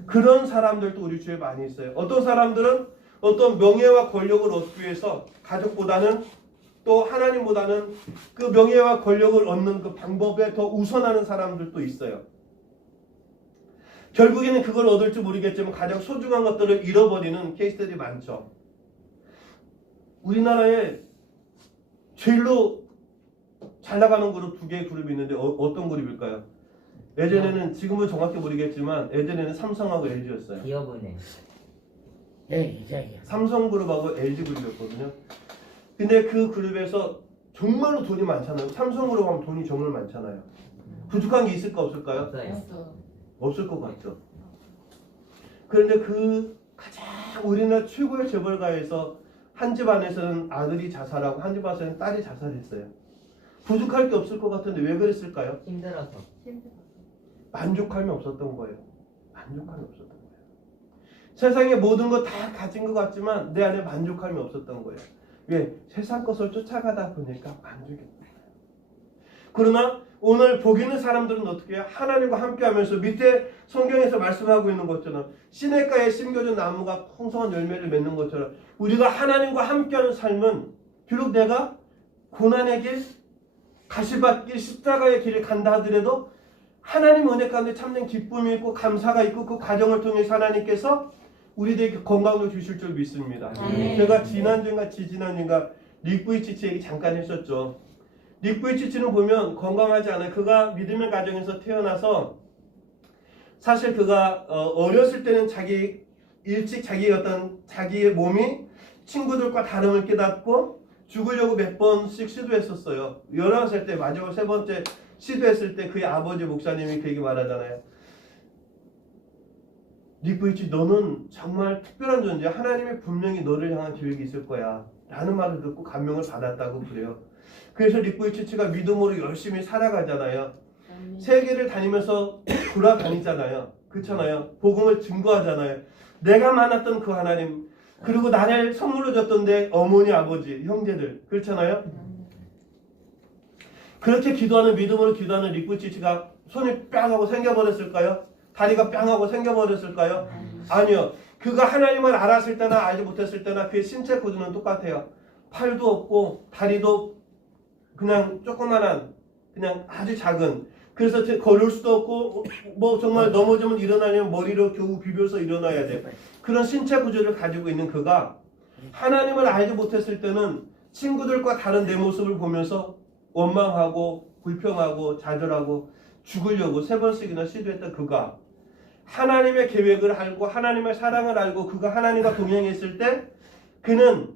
그런 사람들도 우리 주위에 많이 있어요. 어떤 사람들은 어떤 명예와 권력을 얻기 위해서 가족보다는 또 하나님보다는 그 명예와 권력을 얻는 그 방법에 더 우선하는 사람들도 있어요. 결국에는 그걸 얻을지 모르겠지만 가장 소중한 것들을 잃어버리는 케이스들이 많죠. 우리나라에 제일로 잘 나가는 그룹 두 개의 그룹이 있는데 어떤 그룹일까요? 예전에는 지금은 정확히 모르겠지만 예전에는 삼성하고 LG였어요. 기업은행 삼성그룹하고 LG그룹이었거든요. 근데 그 그룹에서 정말로 돈이 많잖아요. 삼성그룹 하면 돈이 정말 많잖아요. 부족한 게 있을까 없을까요? 없어요. 없을 것 같죠. 그런데 그 가장 우리나라 최고의 재벌가에서 한 집안에서는 아들이 자살하고 한 집안에서는 딸이 자살했어요. 부족할 게 없을 것 같은데 왜 그랬을까요? 힘들어서 만족함이 없었던 거예요. 만족함이 없었던 거예요. 세상에 모든 거 다 가진 것 같지만 내 안에 만족함이 없었던 거예요. 왜? 세상 것을 쫓아가다 보니까 만족이 없는 거예요. 그러나 오늘 복 있는 사람들은 어떻게 해요? 하나님과 함께하면서 밑에 성경에서 말씀하고 있는 것처럼 시냇가에 심겨진 나무가 풍성한 열매를 맺는 것처럼 우리가 하나님과 함께하는 삶은 비록 내가 고난의 길, 가시밭길, 십자가의 길을 간다 하더라도 하나님 은혜 가운데 참된 기쁨이 있고 감사가 있고 그 과정을 통해서 하나님께서 우리들에게 건강을 주실 줄 믿습니다. 제가 지난주인가 지지난주인가 릭부이치치 얘기 잠깐 했었죠. 릭부이치치는 보면 건강하지 않아요. 그가 믿음의 가정에서 태어나서 사실 그가 어렸을 때는 일찍 자기의 몸이 친구들과 다름을 깨닫고 죽으려고 몇 번씩 시도했었어요. 19살 때 마지막 세 번째 시도했을 때 그의 아버지 목사님이 그에게 말하잖아요. 릭부이치 너는 정말 특별한 존재야. 하나님이 분명히 너를 향한 계획이 있을 거야. 라는 말을 듣고 감명을 받았다고 그래요. 그래서 릭부이치치가 믿음으로 열심히 살아가잖아요. 세계를 다니면서 돌아다니잖아요. 그렇잖아요. 복음을 증거하잖아요. 내가 만났던 그 하나님 그리고 나를 선물로 줬던데 어머니, 아버지, 형제들 그렇잖아요. 그렇게 기도하는 믿음으로 기도하는 릭부이치치가 손이 뺨 하고 생겨버렸을까요? 다리가 뺨 하고 생겨버렸을까요? 아니요. 그가 하나님을 알았을 때나 알지 못했을 때나 그의 신체 구조는 똑같아요. 팔도 없고 다리도 그냥 조그만한 그냥 아주 작은, 그래서 걸을 수도 없고 뭐 정말 넘어지면 일어나려면 머리로 겨우 비벼서 일어나야 돼. 그런 신체 구조를 가지고 있는 그가 하나님을 알지 못했을 때는 친구들과 다른 내 모습을 보면서 원망하고 불평하고 좌절하고 죽으려고 3번씩이나 시도했던 그가 하나님의 계획을 알고 하나님의 사랑을 알고 그가 하나님과 동행했을 때 그는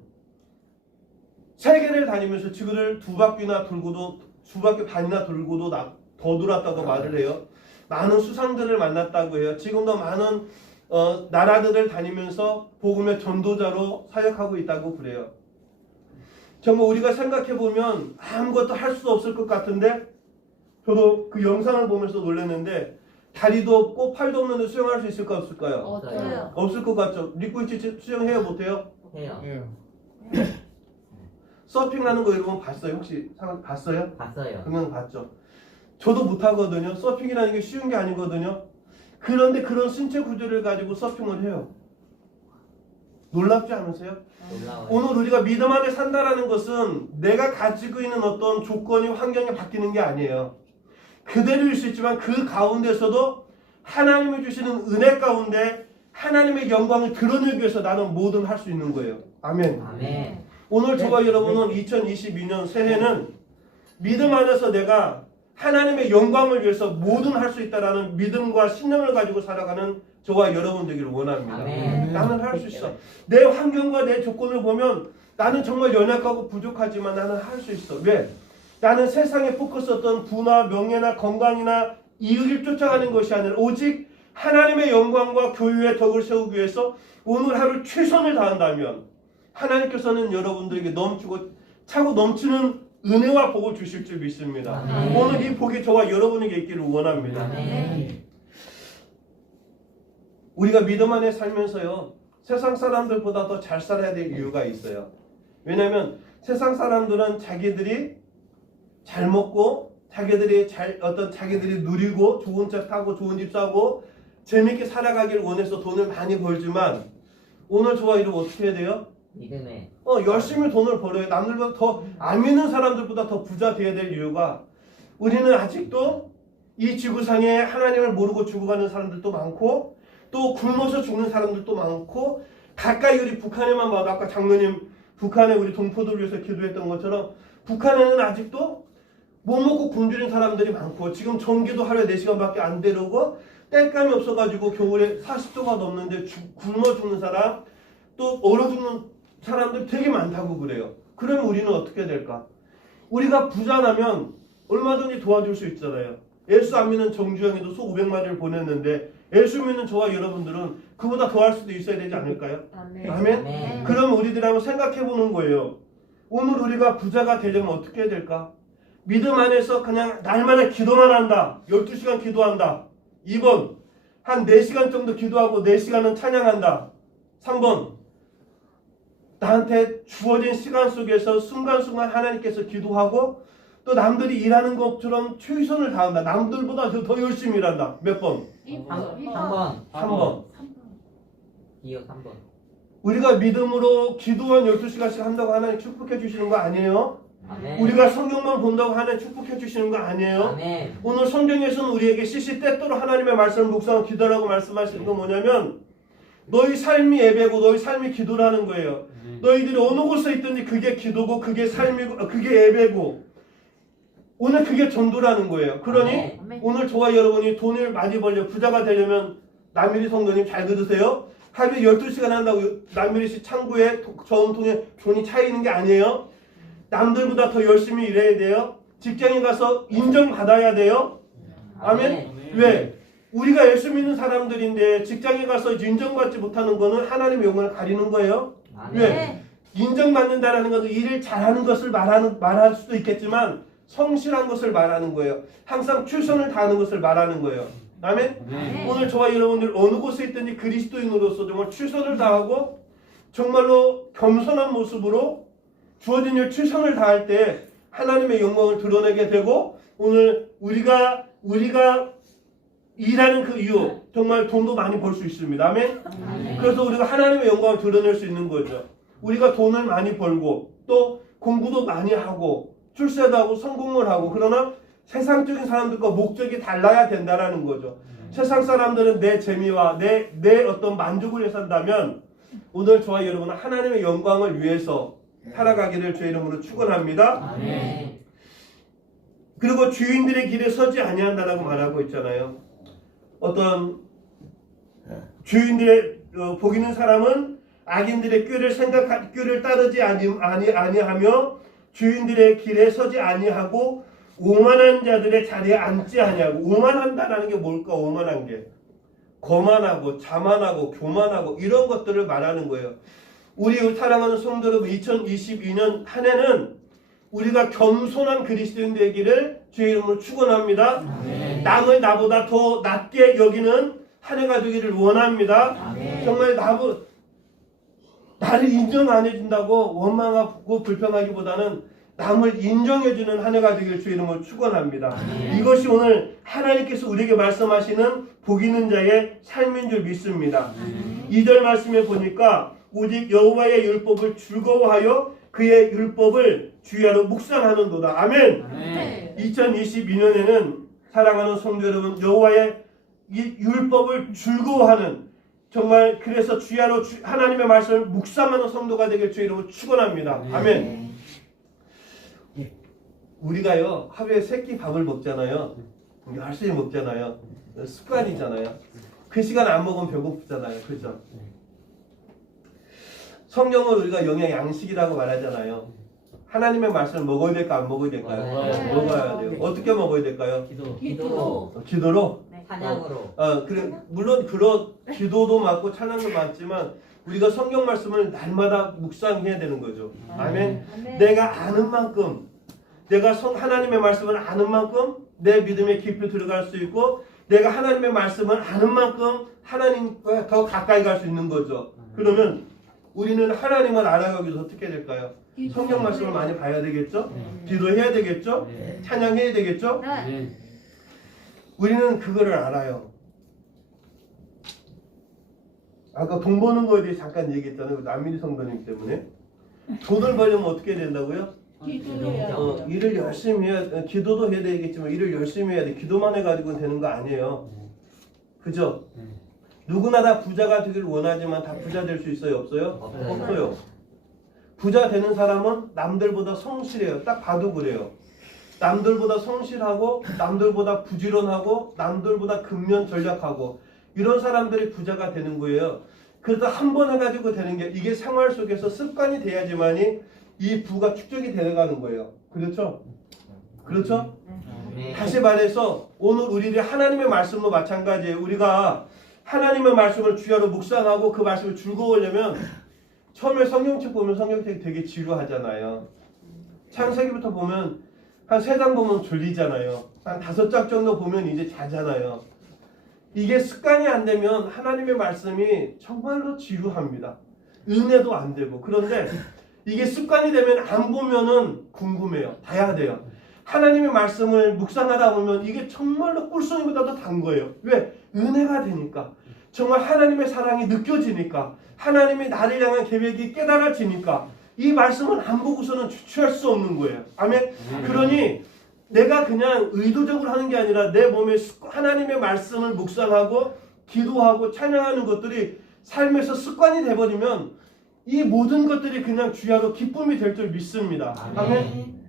세계를 다니면서 지구를 2바퀴나 돌고도 2바퀴 반이나 돌고도 더 돌았다고 말을 해요. 많은 수상들을 만났다고 해요. 지금도 많은 나라들을 다니면서 복음의 전도자로 사역하고 있다고 그래요. 정말 우리가 생각해보면 아무것도 할 수 없을 것 같은데 저도 그 영상을 보면서 놀랐는데 다리도 없고 팔도 없는데 수영할 수 있을까 없을까요? 없어요. 없을 것 같죠? 리쿠이치 수영해요 못해요? 해요. 서핑하는 거 여러분 봤어요? 혹시 봤어요? 봤어요. 그러면 봤죠. 저도 못하거든요. 서핑이라는 게 쉬운 게 아니거든요. 그런데 그런 신체 구조를 가지고 서핑을 해요. 놀랍지 않으세요? 놀라워요. 오늘 우리가 믿음 안에 산다라는 것은 내가 가지고 있는 어떤 조건이 환경이 바뀌는 게 아니에요. 그대로일 수 있지만 그 가운데서도 하나님이 주시는 은혜 가운데 하나님의 영광을 드러내기 위해서 나는 뭐든 할 수 있는 거예요. 아멘. 아멘. 오늘 저와 여러분은 2022년 새해는 믿음 안에서 내가 하나님의 영광을 위해서 뭐든 할 수 있다라는 믿음과 신념을 가지고 살아가는 저와 여러분 되기를 원합니다. 아멘. 나는 할 수 있어. 내 환경과 내 조건을 보면 나는 정말 연약하고 부족하지만 나는 할 수 있어. 왜? 나는 세상에 포커스했던 부나 명예나 건강이나 이익을 쫓아가는 것이 아니라 오직 하나님의 영광과 교회의 덕을 세우기 위해서 오늘 하루 최선을 다한다면 하나님께서는 여러분들에게 넘치고 차고 넘치는 은혜와 복을 주실 줄 믿습니다. 아멘. 오늘 이 복이 저와 여러분에게 있기를 원합니다. 아멘. 우리가 믿음 안에 살면서요 세상 사람들보다 더 잘 살아야 될 이유가 있어요. 왜냐하면 세상 사람들은 자기들이 잘 먹고 자기들이 누리고 좋은 차 타고 좋은 집 사고 재밌게 살아가기를 원해서 돈을 많이 벌지만 오늘 저와 여러분 어떻게 해야 돼요? 믿음에 열심히 돈을 벌어요. 남들보다 더 안 믿는 사람들보다 더 부자 되어야 될 이유가 우리는 아직도 이 지구상에 하나님을 모르고 죽어가는 사람들도 많고 또 굶어서 죽는 사람들도 많고 가까이 우리 북한에만 봐도 아까 장로님 북한에 우리 동포들 위해서 기도했던 것처럼 북한에는 아직도 못 먹고 굶주린 사람들이 많고 지금 전기도 하루에 4시간밖에 안 되려고 땔감이 없어가지고 겨울에 40도가 넘는데 굶어 죽는 사람 또 얼어 죽는 사람들 되게 많다고 그래요. 그러면 우리는 어떻게 될까? 우리가 부자라면 얼마든지 도와줄 수 있잖아요. 예수 안 믿는 정주영이도 소 500마리를 보냈는데 예수 믿는 저와 여러분들은 그보다 더 할 수도 있어야 되지 않을까요? 아멘. 아멘? 아멘. 그럼 우리들 한번 생각해 보는 거예요. 오늘 우리가 부자가 되려면 어떻게 해야 될까? 믿음 안에서 그냥 날마다 기도만 한다. 12시간 기도한다. 2번 한 4시간 정도 기도하고 4시간은 찬양한다. 3번 나한테 주어진 시간 속에서 순간순간 하나님께서 기도하고 또 남들이 일하는 것처럼 최선을 다한다. 남들보다 더 열심히 일한다. 몇 번? 3번. 3번. 기억 3번. 우리가 믿음으로 기도한 12시간씩 한다고 하나님 축복해 주시는 거 아니에요? 아멘. 우리가 성경만 본다고 하나님 축복해 주시는 거 아니에요? 아멘. 오늘 성경에서는 우리에게 시시때때로 하나님의 말씀을 묵상하고 기도라고 말씀하시는 건 뭐냐면 너희 삶이 예배고 너희 삶이 기도라는 거예요. 너희들이 어느 곳에 있든지 그게 기도고 그게 삶이고 그게 예배고 오늘 그게 전도라는 거예요. 그러니 아멘. 오늘 저와 여러분이 돈을 많이 벌려 부자가 되려면 남미리 성도님 잘 들으세요. 하루에 12시간 한다고 남미리시 창고에 저금통에 돈이 차 있는 게 아니에요. 남들보다 더 열심히 일해야 돼요. 직장에 가서 인정받아야 돼요. 아멘? 왜? 우리가 예수 믿는 사람들인데 직장에 가서 인정받지 못하는 거는 하나님의 영광을 가리는 거예요. 아멘. 왜? 인정받는다라는 것은 일을 잘하는 것을 말할 수도 있겠지만 성실한 것을 말하는 거예요. 항상 최선을 다하는 것을 말하는 거예요. 아멘? 오늘 저와 여러분들 어느 곳에 있든지 그리스도인으로서 정말 최선을 다하고 정말로 겸손한 모습으로 주어진 일 최선을 다할 때 하나님의 영광을 드러내게 되고 오늘 우리가 일하는 그 이유 정말 돈도 많이 벌 수 있습니다. 아멘. 그래서 우리가 하나님의 영광을 드러낼 수 있는 거죠. 우리가 돈을 많이 벌고 또 공부도 많이 하고 출세도 하고 성공을 하고 그러나 세상적인 사람들과 목적이 달라야 된다라는 거죠. 세상 사람들은 내 재미와 내 어떤 만족을 위해 산다면 오늘 저와 여러분은 하나님의 영광을 위해서 살아가기를 주의 이름으로 축원합니다. 그리고 주인들의 길에 서지 아니한다라고 말하고 있잖아요. 어떤 주인들의 복 있는 사람은 악인들의 꾀를 따르지 아니하며 주인들의 길에 서지 아니하고 오만한 자들의 자리에 앉지 아니하고. 오만한다라는 게 뭘까? 오만한 게 거만하고 자만하고 교만하고 이런 것들을 말하는 거예요. 우리 사랑하는 성도 여러분, 2022년 한 해는 우리가 겸손한 그리스도인 되기를 주의 이름으로 축원합니다. 남을 나보다 더 낮게 여기는 한 해가 되기를 원합니다. 정말 나를 인정 안 해준다고 원망하고 불평하기보다는 남을 인정해주는 한 해가 되기를 주의 이름으로 축원합니다. 이것이 오늘 하나님께서 우리에게 말씀하시는 복 있는 자의 삶인 줄 믿습니다. 2절 말씀에 보니까 오직 여호와의 율법을 즐거워하여 그의 율법을 주야로 묵상하는도다. 아멘. 2022년에는 사랑하는 성도 여러분, 여호와의 이 율법을 즐거워하는, 정말 그래서 주야로 하나님의 말씀을 묵상하는 성도가 되길 주의 이름으로 축원합니다. 아멘. 우리가요 하루에 3끼 밥을 먹잖아요. 열심히 먹잖아요. 습관이잖아요. 그 시간 안 먹으면 배고프잖아요. 그렇죠? 성경을 우리가 영양 양식이라고 말하잖아요. 하나님의 말씀을 먹어야 될까 안 먹어야 될까요? 먹어야 돼요. 어떻게 먹어야 될까요? 기도로. 기도로? 찬양으로. 그래, 물론 그런 기도도 맞고 찬양도 맞지만 우리가 성경 말씀을 날마다 묵상해야 되는 거죠. 아멘. 내가 아는 만큼, 내가 하나님의 말씀을 아는 만큼 내 믿음에 깊이 들어갈 수 있고, 내가 하나님의 말씀을 아는 만큼 하나님과 더 가까이 갈 수 있는 거죠. 그러면 우리는 하나님을 알아가기 위해서 어떻게 될까요? 성경 말씀을 많이 봐야 되겠죠? 기도해야 되겠죠? 찬양해야 되겠죠? 우리는 그거를 알아요. 아까 돈 버는 거에 대해 잠깐 얘기했잖아요. 남미리 성도님 때문에. 돈을 벌려면 어떻게 해야 된다고요? 일을 열심히 해야, 기도도 해야 되겠지만 일을 열심히 해야 돼. 기도만 해가지고는 되는 거 아니에요. 그죠? 누구나 다 부자가 되길 원하지만 다 부자 될 수 있어요? 없어요? 없어요. 부자 되는 사람은 남들보다 성실해요. 딱 봐도 그래요. 남들보다 성실하고, 남들보다 부지런하고, 남들보다 근면 전략하고, 이런 사람들이 부자가 되는 거예요. 그래서 한 번 해가지고 되는 게, 이게 생활 속에서 습관이 돼야지만이 이 부가 축적이 되어가는 거예요. 그렇죠? 그렇죠? 다시 말해서 오늘 우리들이 하나님의 말씀도 마찬가지예요. 우리가 하나님의 말씀을 주야로 묵상하고 그 말씀을 즐거워하려면 처음에 성경책 보면 성경책이 되게 지루하잖아요. 창세기부터 보면 한 3장 보면 졸리잖아요. 한 5장 정도 보면 이제 자잖아요. 이게 습관이 안 되면 하나님의 말씀이 정말로 지루합니다. 은혜도 안 되고. 그런데 이게 습관이 되면 안 보면은 궁금해요. 봐야 돼요. 하나님의 말씀을 묵상하다 보면 이게 정말로 꿀송이보다도 단 거예요. 왜? 은혜가 되니까. 정말 하나님의 사랑이 느껴지니까. 하나님의 나를 향한 계획이 깨달아지니까. 이 말씀을 안 보고서는 주체할 수 없는 거예요. 아멘. 그러니 내가 그냥 의도적으로 하는 게 아니라 내 몸에 하나님의 말씀을 묵상하고 기도하고 찬양하는 것들이 삶에서 습관이 돼버리면 이 모든 것들이 그냥 주야로 기쁨이 될 줄 믿습니다. 아멘.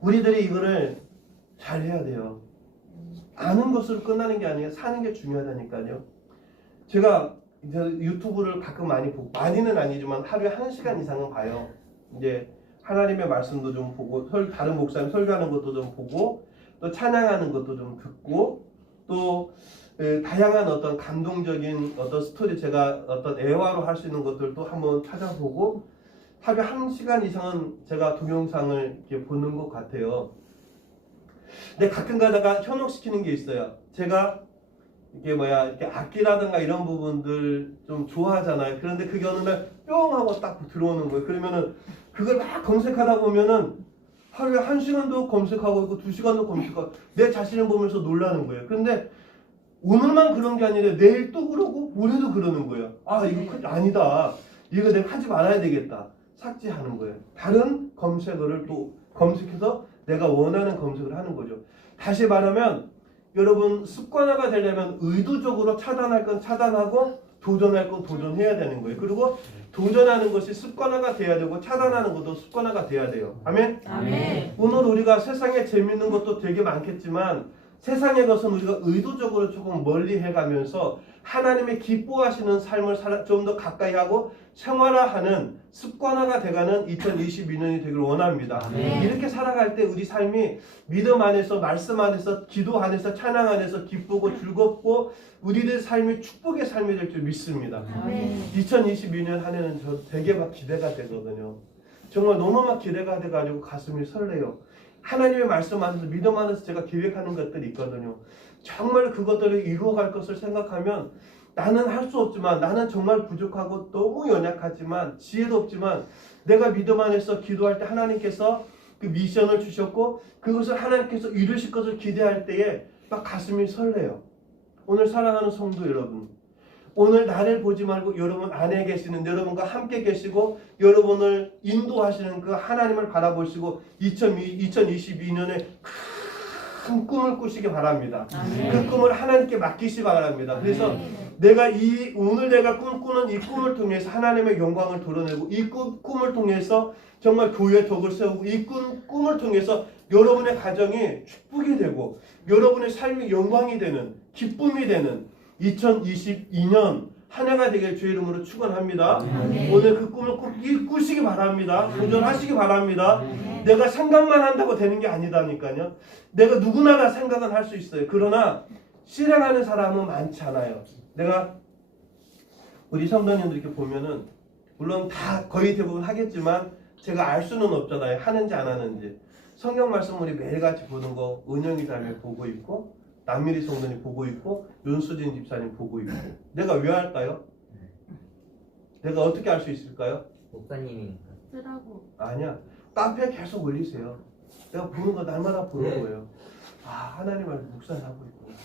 우리들이 이거를 잘 해야 돼요. 아는 것으로 끝나는 게 아니에요. 사는 게 중요하다니까요. 제가 이제 유튜브를 가끔 많이 보고, 많이는 아니지만 하루에 1시간 이상은 봐요. 이제 하나님의 말씀도 좀 보고, 다른 목사님 설교하는 것도 좀 보고, 또 찬양하는 것도 좀 듣고, 또 다양한 어떤 감동적인 어떤 스토리, 제가 어떤 애화로 할 수 있는 것들도 한번 찾아보고, 하루에 1시간 이상은 제가 동영상을 이렇게 보는 것 같아요. 근데 가끔 가다가 현혹시키는 게 있어요. 제가 이렇게 악기라든가 이런 부분들 좀 좋아하잖아요. 그런데 그게 어느 날 뿅 하고 딱 들어오는 거예요. 그러면은 그걸 막 검색하다 보면은 하루에 1시간도 검색하고 있고 2시간도 검색하고 내 자신을 보면서 놀라는 거예요. 그런데 오늘만 그런 게 아니라 내일 또 그러고 모레도 그러는 거예요. 아 이거 아니다. 이거 내가 하지 말아야 되겠다. 삭제하는 거예요. 다른 검색어를 또 검색해서 내가 원하는 검색을 하는 거죠. 다시 말하면 여러분 습관화가 되려면 의도적으로 차단할 건 차단하고 도전할 건 도전해야 되는 거예요. 그리고 도전하는 것이 습관화가 돼야 되고 차단하는 것도 습관화가 돼야 돼요. 아멘? 아멘. 오늘 우리가 세상에 재밌는 것도 되게 많겠지만 세상의 것은 우리가 의도적으로 조금 멀리 해가면서 하나님의 기뻐하시는 삶을 좀 더 가까이 하고 생활화하는 습관화가 돼가는 2022년이 되길 원합니다. 아멘. 이렇게 살아갈 때 우리 삶이 믿음 안에서 말씀 안에서 기도 안에서 찬양 안에서 기쁘고 즐겁고 우리들 삶이 축복의 삶이 될 줄 믿습니다. 아멘. 2022년 한 해는 저 되게 막 기대가 되거든요. 정말 너무 막 기대가 돼가지고 가슴이 설레요. 하나님의 말씀 안에서 믿음 안에서 제가 계획하는 것들이 있거든요. 정말 그것들을 이루어갈 것을 생각하면 나는 할 수 없지만 나는 정말 부족하고 너무 연약하지만 지혜도 없지만 내가 믿음 안에서 기도할 때 하나님께서 그 미션을 주셨고 그것을 하나님께서 이루실 것을 기대할 때에 막 가슴이 설레요. 오늘 사랑하는 성도 여러분, 오늘 나를 보지 말고 여러분 안에 계시는 여러분과 함께 계시고 여러분을 인도하시는 그 하나님을 바라보시고 2022년에 큰 꿈을 꾸시기 바랍니다. 그 꿈을 하나님께 맡기시 바랍니다. 그래서 내가 오늘 내가 꿈꾸는 이 꿈을 통해서 하나님의 영광을 드러내고 이 꿈을 통해서 정말 교회의 덕을 세우고 이 꿈을 통해서 여러분의 가정이 축복이 되고 여러분의 삶이 영광이 되는 기쁨이 되는 2022년 한 해가 되길 주의 이름으로 축원합니다. 오늘 그 꿈을 꼭 꾸시기 바랍니다. 도전하시기 바랍니다. 내가 생각만 한다고 되는 게 아니다니까요. 내가 누구나 다 생각은 할 수 있어요. 그러나 실행하는 사람은 많지 않아요. 내가 우리 성도님들 이렇게 보면은 물론 다 거의 대부분 하겠지만 제가 알 수는 없잖아요. 하는지 안 하는지. 성경 말씀 우리 매일같이 보는 거 은영이 자매 보고 있고 남미리 성도님 보고 있고 윤수진 집사님 보고 있고 내가 왜 할까요? 내가 어떻게 할 수 있을까요? 목사님이 쓰라고. 아니야. 카페에 계속 올리세요. 내가 보는 거 날마다 보는 네. 거예요. 아 하나님 말고 묵상을 하고 있구나.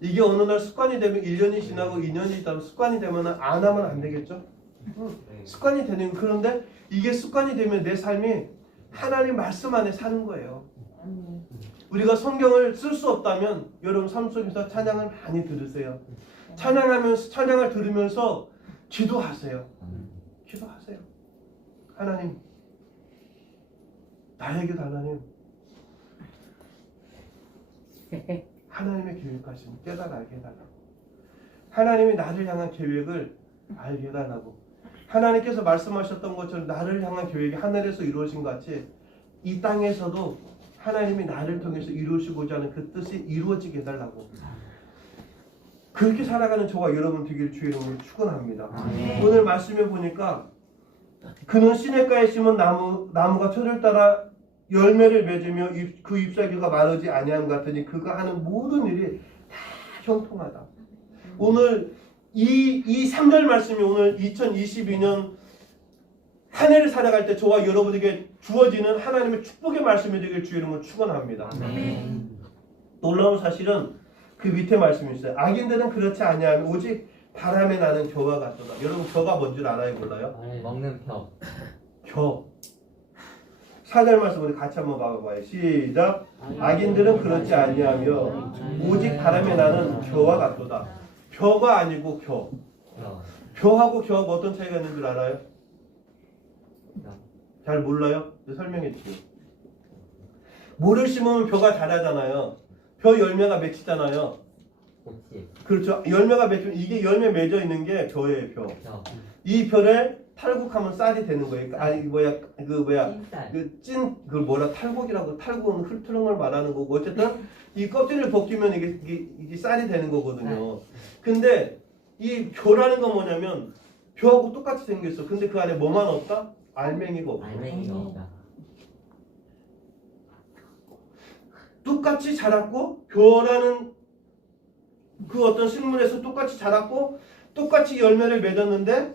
이게 어느 날 습관이 되면 1년이 지나고 2년이 지나고 습관이 되면 안 하면 안 되겠죠? 습관이 되는 그런데 이게 습관이 되면 내 삶이 하나님 말씀 안에 사는 거예요. 우리가 성경을 쓸 수 없다면 여러분 삶 속에서 찬양을 많이 들으세요. 찬양을 들으면서 기도하세요. 기도하세요. 하나님, 나에게도 하나님의 계획하심 깨달아 알게 해달라고. 하나님이 나를 향한 계획을 알게 해달라고. 하나님께서 말씀하셨던 것처럼 나를 향한 계획이 하늘에서 이루어진 것 같이 이 땅에서도 하나님이 나를 통해서 이루시고자 하는 그 뜻이 이루어지게 해달라고. 그렇게 살아가는 저와 여러분 되기를 주의 이름으로 축원합니다. 오늘 말씀해 보니까 그는 시냇가에 심은 나무가 철을 따라 열매를 맺으며 그 잎사귀가 마르지 아니함 같으니 그가 하는 모든 일이 다 형통하다. 오늘 이 3절 말씀이 오늘 2022년 한 해를 살아갈 때 저와 여러분에게 주어지는 하나님의 축복의 말씀이 되길 주의 이름으로 축원합니다. 놀라운 사실은 그 밑에 말씀이 있어요. 악인들은 그렇지 아니하면 오직 바람에 나는 겨와 같도다. 여러분 겨가 뭔 줄 알아요? 몰라요? 먹는 펴. 겨. 4절 말씀 우리 같이 한번 봐봐요. 시작. 악인들은 그렇지 아니하며 오직 바람에 나는 겨와 같도다. 벼가 아니고 겨. 벼하고 겨하고 어떤 차이가 있는 줄 알아요? 잘 몰라요? 설명해 주세요. 모를 심으면 벼가 자라잖아요. 벼 열매가 맺히잖아요. 그렇죠. 열매가 맺히면 이게 열매 맺어 있는 게 벼예요. 벼. 이 벼를 탈곡하면 쌀이 되는 거예요. 아니 탈곡이라고 탈곡은 흐트런 걸 말하는 거고 어쨌든 이 껍질을 벗기면 이게 쌀이 되는 거거든요. 근데 이 벼라는 건 뭐냐면 벼하고 똑같이 생겼어. 근데 그 안에 뭐만 없다? 알맹이가 없어. 알맹이가 없다. 똑같이 자랐고 벼라는 그 어떤 식물에서 똑같이 자랐고 똑같이 열매를 맺었는데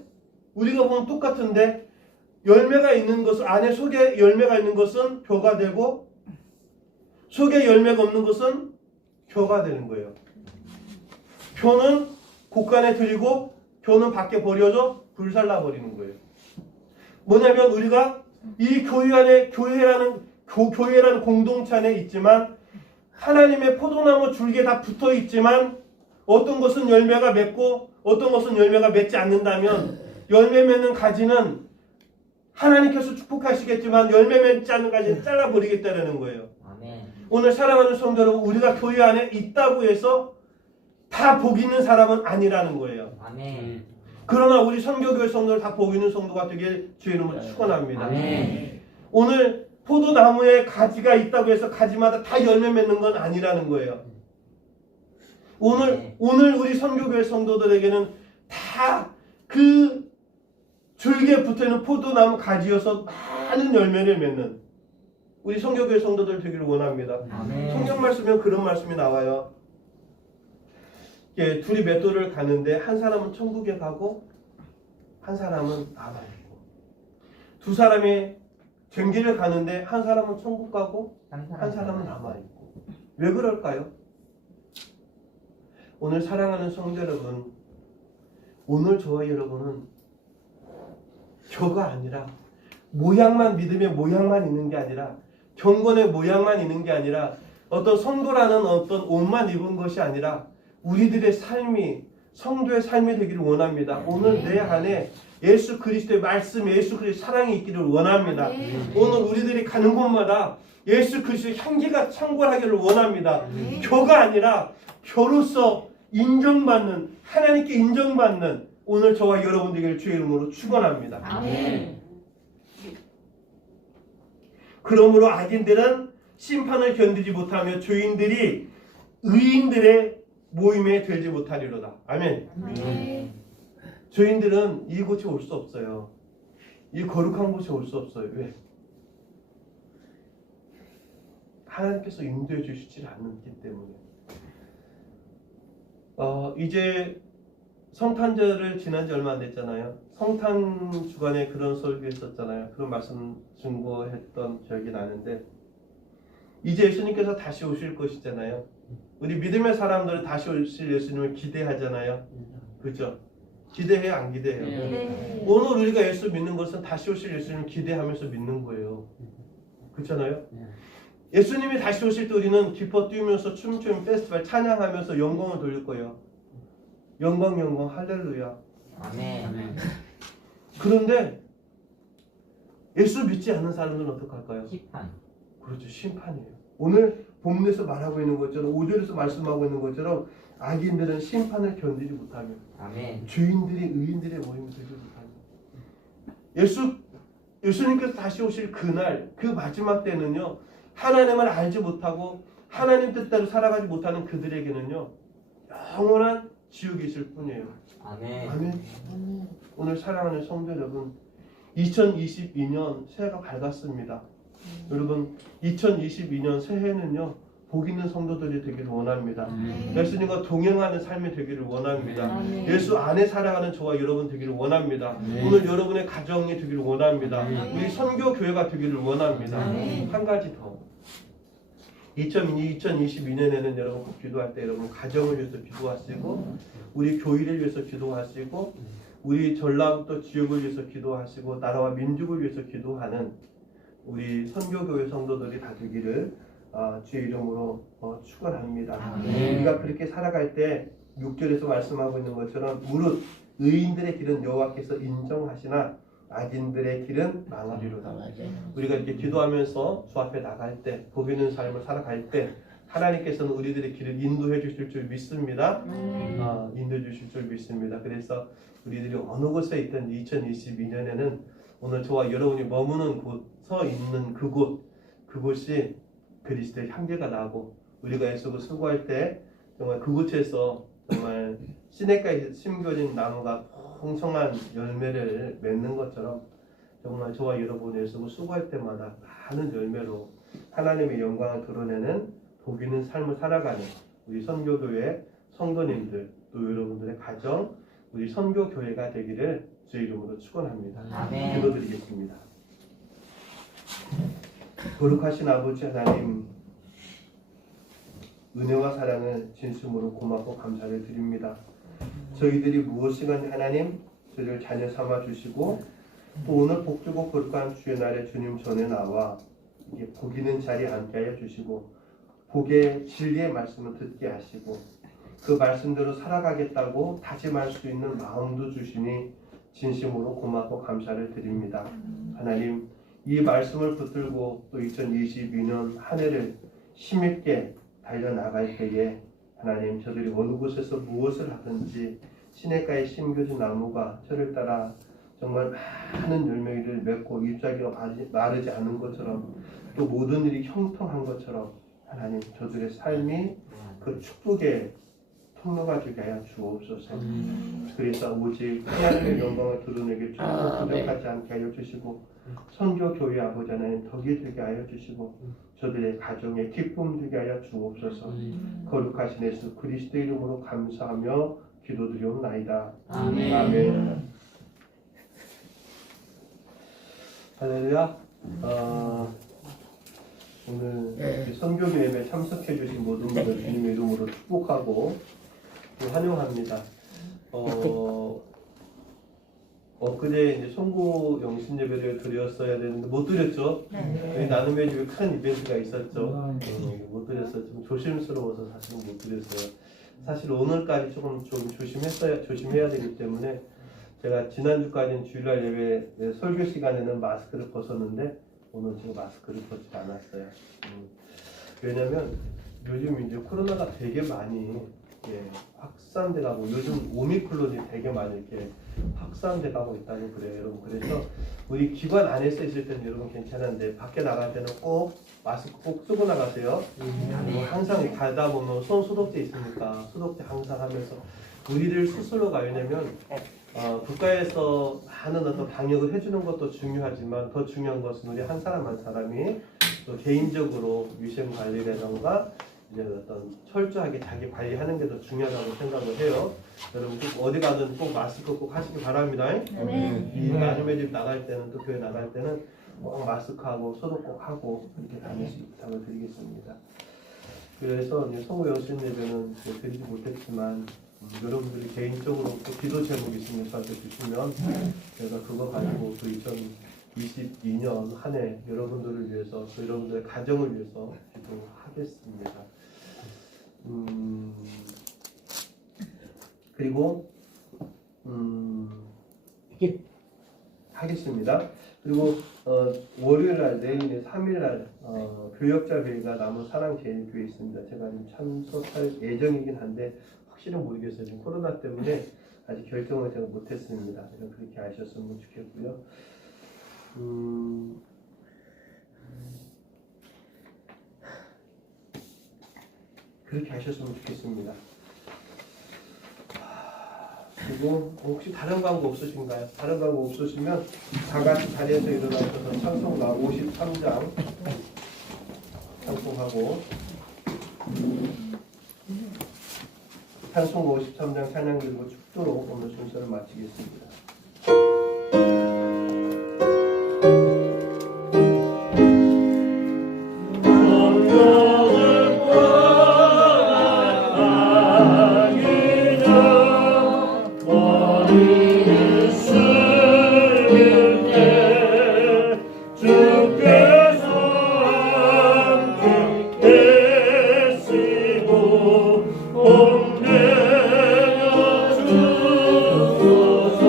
우리가 보면 똑같은데 열매가 있는 것은 안에 속에 열매가 있는 것은 벼가 되고 속에 열매가 없는 것은 교가 되는 거예요. 교는 곳간에 들이고 교는 밖에 버려져 불살라 버리는 거예요. 뭐냐면 우리가 이 교회 안에 교회라는 공동체 안에 있지만 하나님의 포도나무 줄기에 다 붙어 있지만 어떤 것은 열매가 맺고 어떤 것은 열매가 맺지 않는다면 열매 맺는 가지는 하나님께서 축복하시겠지만 열매 맺지 않는 가지는 잘라버리겠다는 거예요. 아멘. 오늘 사랑하는 성도 여러분, 우리가 교회 안에 있다고 해서 다 복 있는 사람은 아니라는 거예요. 아멘. 그러나 우리 선교교회 성도를 다 복 있는 성도가 되길 주의 이름으로 축원합니다. 아멘. 오늘 포도나무에 가지가 있다고 해서 가지마다 다 열매 맺는 건 아니라는 거예요. 오늘 우리 선교교회 성도들에게는 다 그 줄기에 붙어있는 포도나무 가지여서 많은 열매를 맺는 우리 선교교회 성도들 되기를 원합니다. 아멘. 성경 말씀에 그런 말씀이 나와요. 예, 둘이 맷돌을 가는데 한 사람은 천국에 가고 한 사람은 남아있고, 두 사람이 쟁기를 가는데 한 사람은 천국 가고 한 사람은 남아있고. 왜 그럴까요? 오늘 사랑하는 성도 여러분, 오늘 저와 여러분은 교가 아니라 모양만, 믿음의 모양만 있는 게 아니라, 경건의 모양만 있는 게 아니라, 어떤 성도라는 어떤 옷만 입은 것이 아니라 우리들의 삶이 성도의 삶이 되기를 원합니다. 오늘 내 안에 예수 그리스도의 말씀, 예수 그리스도의 사랑이 있기를 원합니다. 오늘 우리들이 가는 곳마다 예수 그리스도의 향기가 창궐하기를 원합니다. 교가 아니라 교로서 인정받는, 하나님께 인정받는 오늘 저와 여러분 되기를 주의 이름으로 축원합니다. 아멘. 그러므로 악인들은 심판을 견디지 못하며 죄인들이 의인들의 모임에 들지 못하리로다. 아멘. 아멘. 죄인들은 이곳에 올 수 없어요. 이 거룩한 곳에 올 수 없어요. 왜? 하나님께서 인도해 주시지 않기 때문에. 이제 성탄절을 지난 지 얼마 안 됐잖아요. 성탄 주간에 그런 설교 했었잖아요. 그런 말씀 증거했던 기억이 나는데, 이제 예수님께서 다시 오실 것이잖아요. 우리 믿음의 사람들은 다시 오실 예수님을 기대하잖아요. 그죠? 기대해요, 안 기대해요? 네. 오늘 우리가 예수 믿는 것은 다시 오실 예수님을 기대하면서 믿는 거예요. 그렇잖아요? 예수님이 다시 오실 때 우리는 기뻐 뛰면서 춤추며 페스티벌 찬양하면서 영광을 돌릴 거예요. 영광, 영광, 할렐루야. 아멘. 그런데 예수 믿지 않는 사람들은 어떡할까요? 심판. 그렇죠, 심판이에요. 오늘 본문에서 말하고 있는 것처럼, 5절에서 말씀하고 있는 것처럼 악인들은 심판을 견디지 못하며 아멘. 죄인들이 의인들의 모임을 되지 못하며, 예수님께서 다시 오실 그날, 그 마지막 때는요, 하나님을 알지 못하고 하나님 뜻대로 살아가지 못하는 그들에게는요, 영원한 지옥이 있을 뿐이에요. 아멘. 아멘. 오늘 사랑하는 성도 여러분, 2022년 새해가 밝았습니다. 여러분, 2022년 새해는요, 복 있는 성도들이 되기를 원합니다. 예수님과 동행하는 삶이 되기를 원합니다. 예수 안에 살아가는 저와 여러분 되기를 원합니다. 오늘 여러분의 가정이 되기를 원합니다. 우리 선교교회가 되기를 원합니다. 한 가지 더. 2022년에는 여러분 꼭 기도할 때 여러분 가정을 위해서 기도하시고, 우리 교회를 위해서 기도하시고, 우리 전라북도 지역을 위해서 기도하시고, 나라와 민족을 위해서 기도하는 우리 선교교회 성도들이 다 되기를 주의 이름으로 축원합니다. 우리가 그렇게 살아갈 때 6절에서 말씀하고 있는 것처럼, 무릇 의인들의 길은 여호와께서 인정하시나 악인들의 길은 망하리로다. 우리가 이렇게 기도하면서 주 앞에 나갈 때, 복 있는 삶을 살아갈 때 하나님께서는 우리들의 길을 인도해 주실 줄 믿습니다. 인도해 주실 줄 믿습니다. 그래서 우리들이 어느 곳에 있든 2022년에는 오늘 저와 여러분이 머무는 곳, 서 있는 그곳이 그리스도의 향기가 나고, 우리가 예수를 수고할 때 정말 그곳에서 정말 시냇가에 심겨진 나무가 풍성한 열매를 맺는 것처럼, 정말 저와 여러분 예수를 수고할 때마다 많은 열매로 하나님의 영광을 드러내는 복 있는 삶을 살아가는 우리 선교교회 성도님들, 또 여러분들의 가정, 우리 선교교회가 되기를 주의 이름으로 축원합니다. 아멘. 기도드리겠습니다. 거룩하신 아버지 하나님, 은혜와 사랑을 진심으로 고맙고 감사를 드립니다. 저희들이 무엇이건 하나님 저희를 자녀 삼아 주시고 또 오늘 복주고 거룩한 주의 날에 주님 전에 나와 이게 복 있는 자리에 앉게 하여 주시고 복의 진리의 말씀을 듣게 하시고 그 말씀대로 살아가겠다고 다짐할 수 있는 마음도 주시니 진심으로 고맙고 감사를 드립니다. 하나님 이 말씀을 붙들고 또 2022년 한 해를 힘있게 달려나갈 때에 하나님 저들이 어느 곳에서 무엇을 하든지 시냇가에 심겨진 나무가 저를 따라 정말 많은 열매를 맺고 잎사귀가 마르지 않은 것처럼 또 모든 일이 형통한 것처럼 하나님 저들의 삶이 그 축복의 통로가 되게 하여 주옵소서. 그래서 오직 하나님의 영광을 드러내게 주시고 부족하지 않게 하여 주시고 선교 교회 아버지 하나님 덕이 되게 하여 주시고 저들의 가정에 기쁨 되게 하여 주옵소서. 거룩하신 예수 그리스도 이름으로 감사하며 기도드리옵나이다. 아멘. 아멘. 할렐루야. 오늘 선교 예배 참석해 주신 모든 분들 주님의 이름으로 축복하고 환영합니다. 엊그제 이제 송구 영신 예배를 드렸어야 되는데 못 드렸죠. 저희 나눔의 집에 큰 이벤트가 있었죠. 못 드렸어요. 좀 조심스러워서 사실 못 드렸어요. 사실 오늘까지 조금 조심해야 되기 때문에 제가 지난주까지는 주일날 예배 설교 시간에는 마스크를 벗었는데 오늘 지금 마스크를 벗지 않았어요. 왜냐면 요즘 이제 코로나가 되게 많이 확산돼 가고 요즘 오미크론이 되게 많이 이렇게 확산돼 가고 있다고 그래요, 여러분. 그래서 우리 기관 안에서 있을 때는 여러분 괜찮은데 밖에 나갈 때는 꼭 마스크 꼭 쓰고 나가세요. 그리고 항상 가다 보면 손 소독제 있으니까 소독제 항상 하면서 우리들 스스로가 왜냐면 국가에서 많은 어떤 방역을 해주는 것도 중요하지만 더 중요한 것은 우리 한 사람 한 사람이 또 개인적으로 위생 관리라던가 이제 어떤 철저하게 자기 관리하는 게 더 중요하다고 생각을 해요. 여러분 꼭 어디 가든 꼭 마스크 꼭 하시기 바랍니다. 이 나눔의 집 나갈 때는 또 교회 나갈 때는 꼭 마스크하고 소독 꼭 하고 이렇게 다닐 수 있다고 드리겠습니다. 그래서 성우 영신 예배는 드리지 못했지만 여러분들이 개인적으로 또 기도 제목 있으면 저한테 주시면 제가 그거 가지고 또 2022년 한 해 여러분들을 위해서 또 여러분들의 가정을 위해서 기도하겠습니다. 그리고 하겠습니다. 그리고 월요일날 내일 3일날 교역자 회의가 남은 사랑제일교회에 있습니다. 제가 지금 참석할 예정이긴 한데 확실은 모르겠어요. 지금 코로나 때문에 아직 결정을 제가 못했습니다. 그렇게 아셨으면 좋겠고요. 그렇게 하셨으면 좋겠습니다. 그리고 혹시 다른 광고 없으신가요? 다른 광고 없으시면 다 같이 자리에서 일어나셔서 찬송가 53장 찬송하고 찬송가 53장 찬양 그리고 축도로 오늘 순서를 마치겠습니다. 봄내어 주소서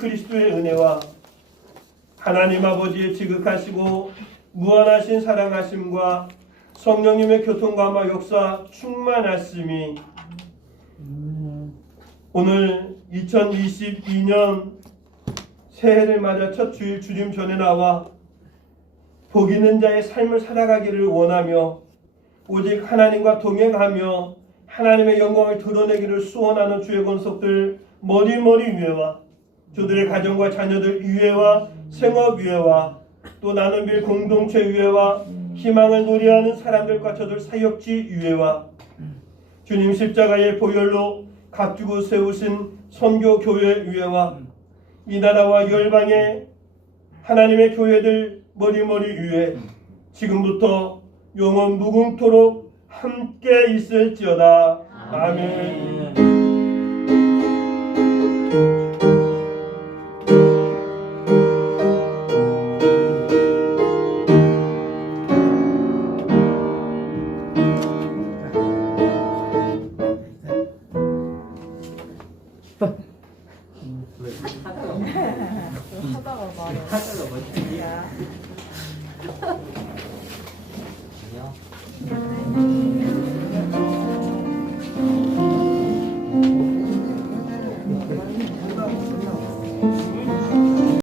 그리스도의 은혜와 하나님 아버지의 지극하시고 무한하신 사랑하심과 성령님의 교통감화 역사 충만하심이 오늘 2022년 새해를 맞아 첫 주일 주님 전에 나와 복 있는 자의 삶을 살아가기를 원하며 오직 하나님과 동행하며 하나님의 영광을 드러내기를 소원하는 주의 권속들 머리머리 위에와 저들의 가정과 자녀들 위에와 생업 위에와 또 나눔빌 공동체 위에와 희망을 노래하는 사람들과 저들 사역지 위에와 주님 십자가의 보혈로 각주고 세우신 선교교회 위에와 이 나라와 열방의 하나님의 교회들 머리머리 위에 지금부터 영원 무궁토록 함께 있을지어다. 아멘. 하다가 뭐 아니요.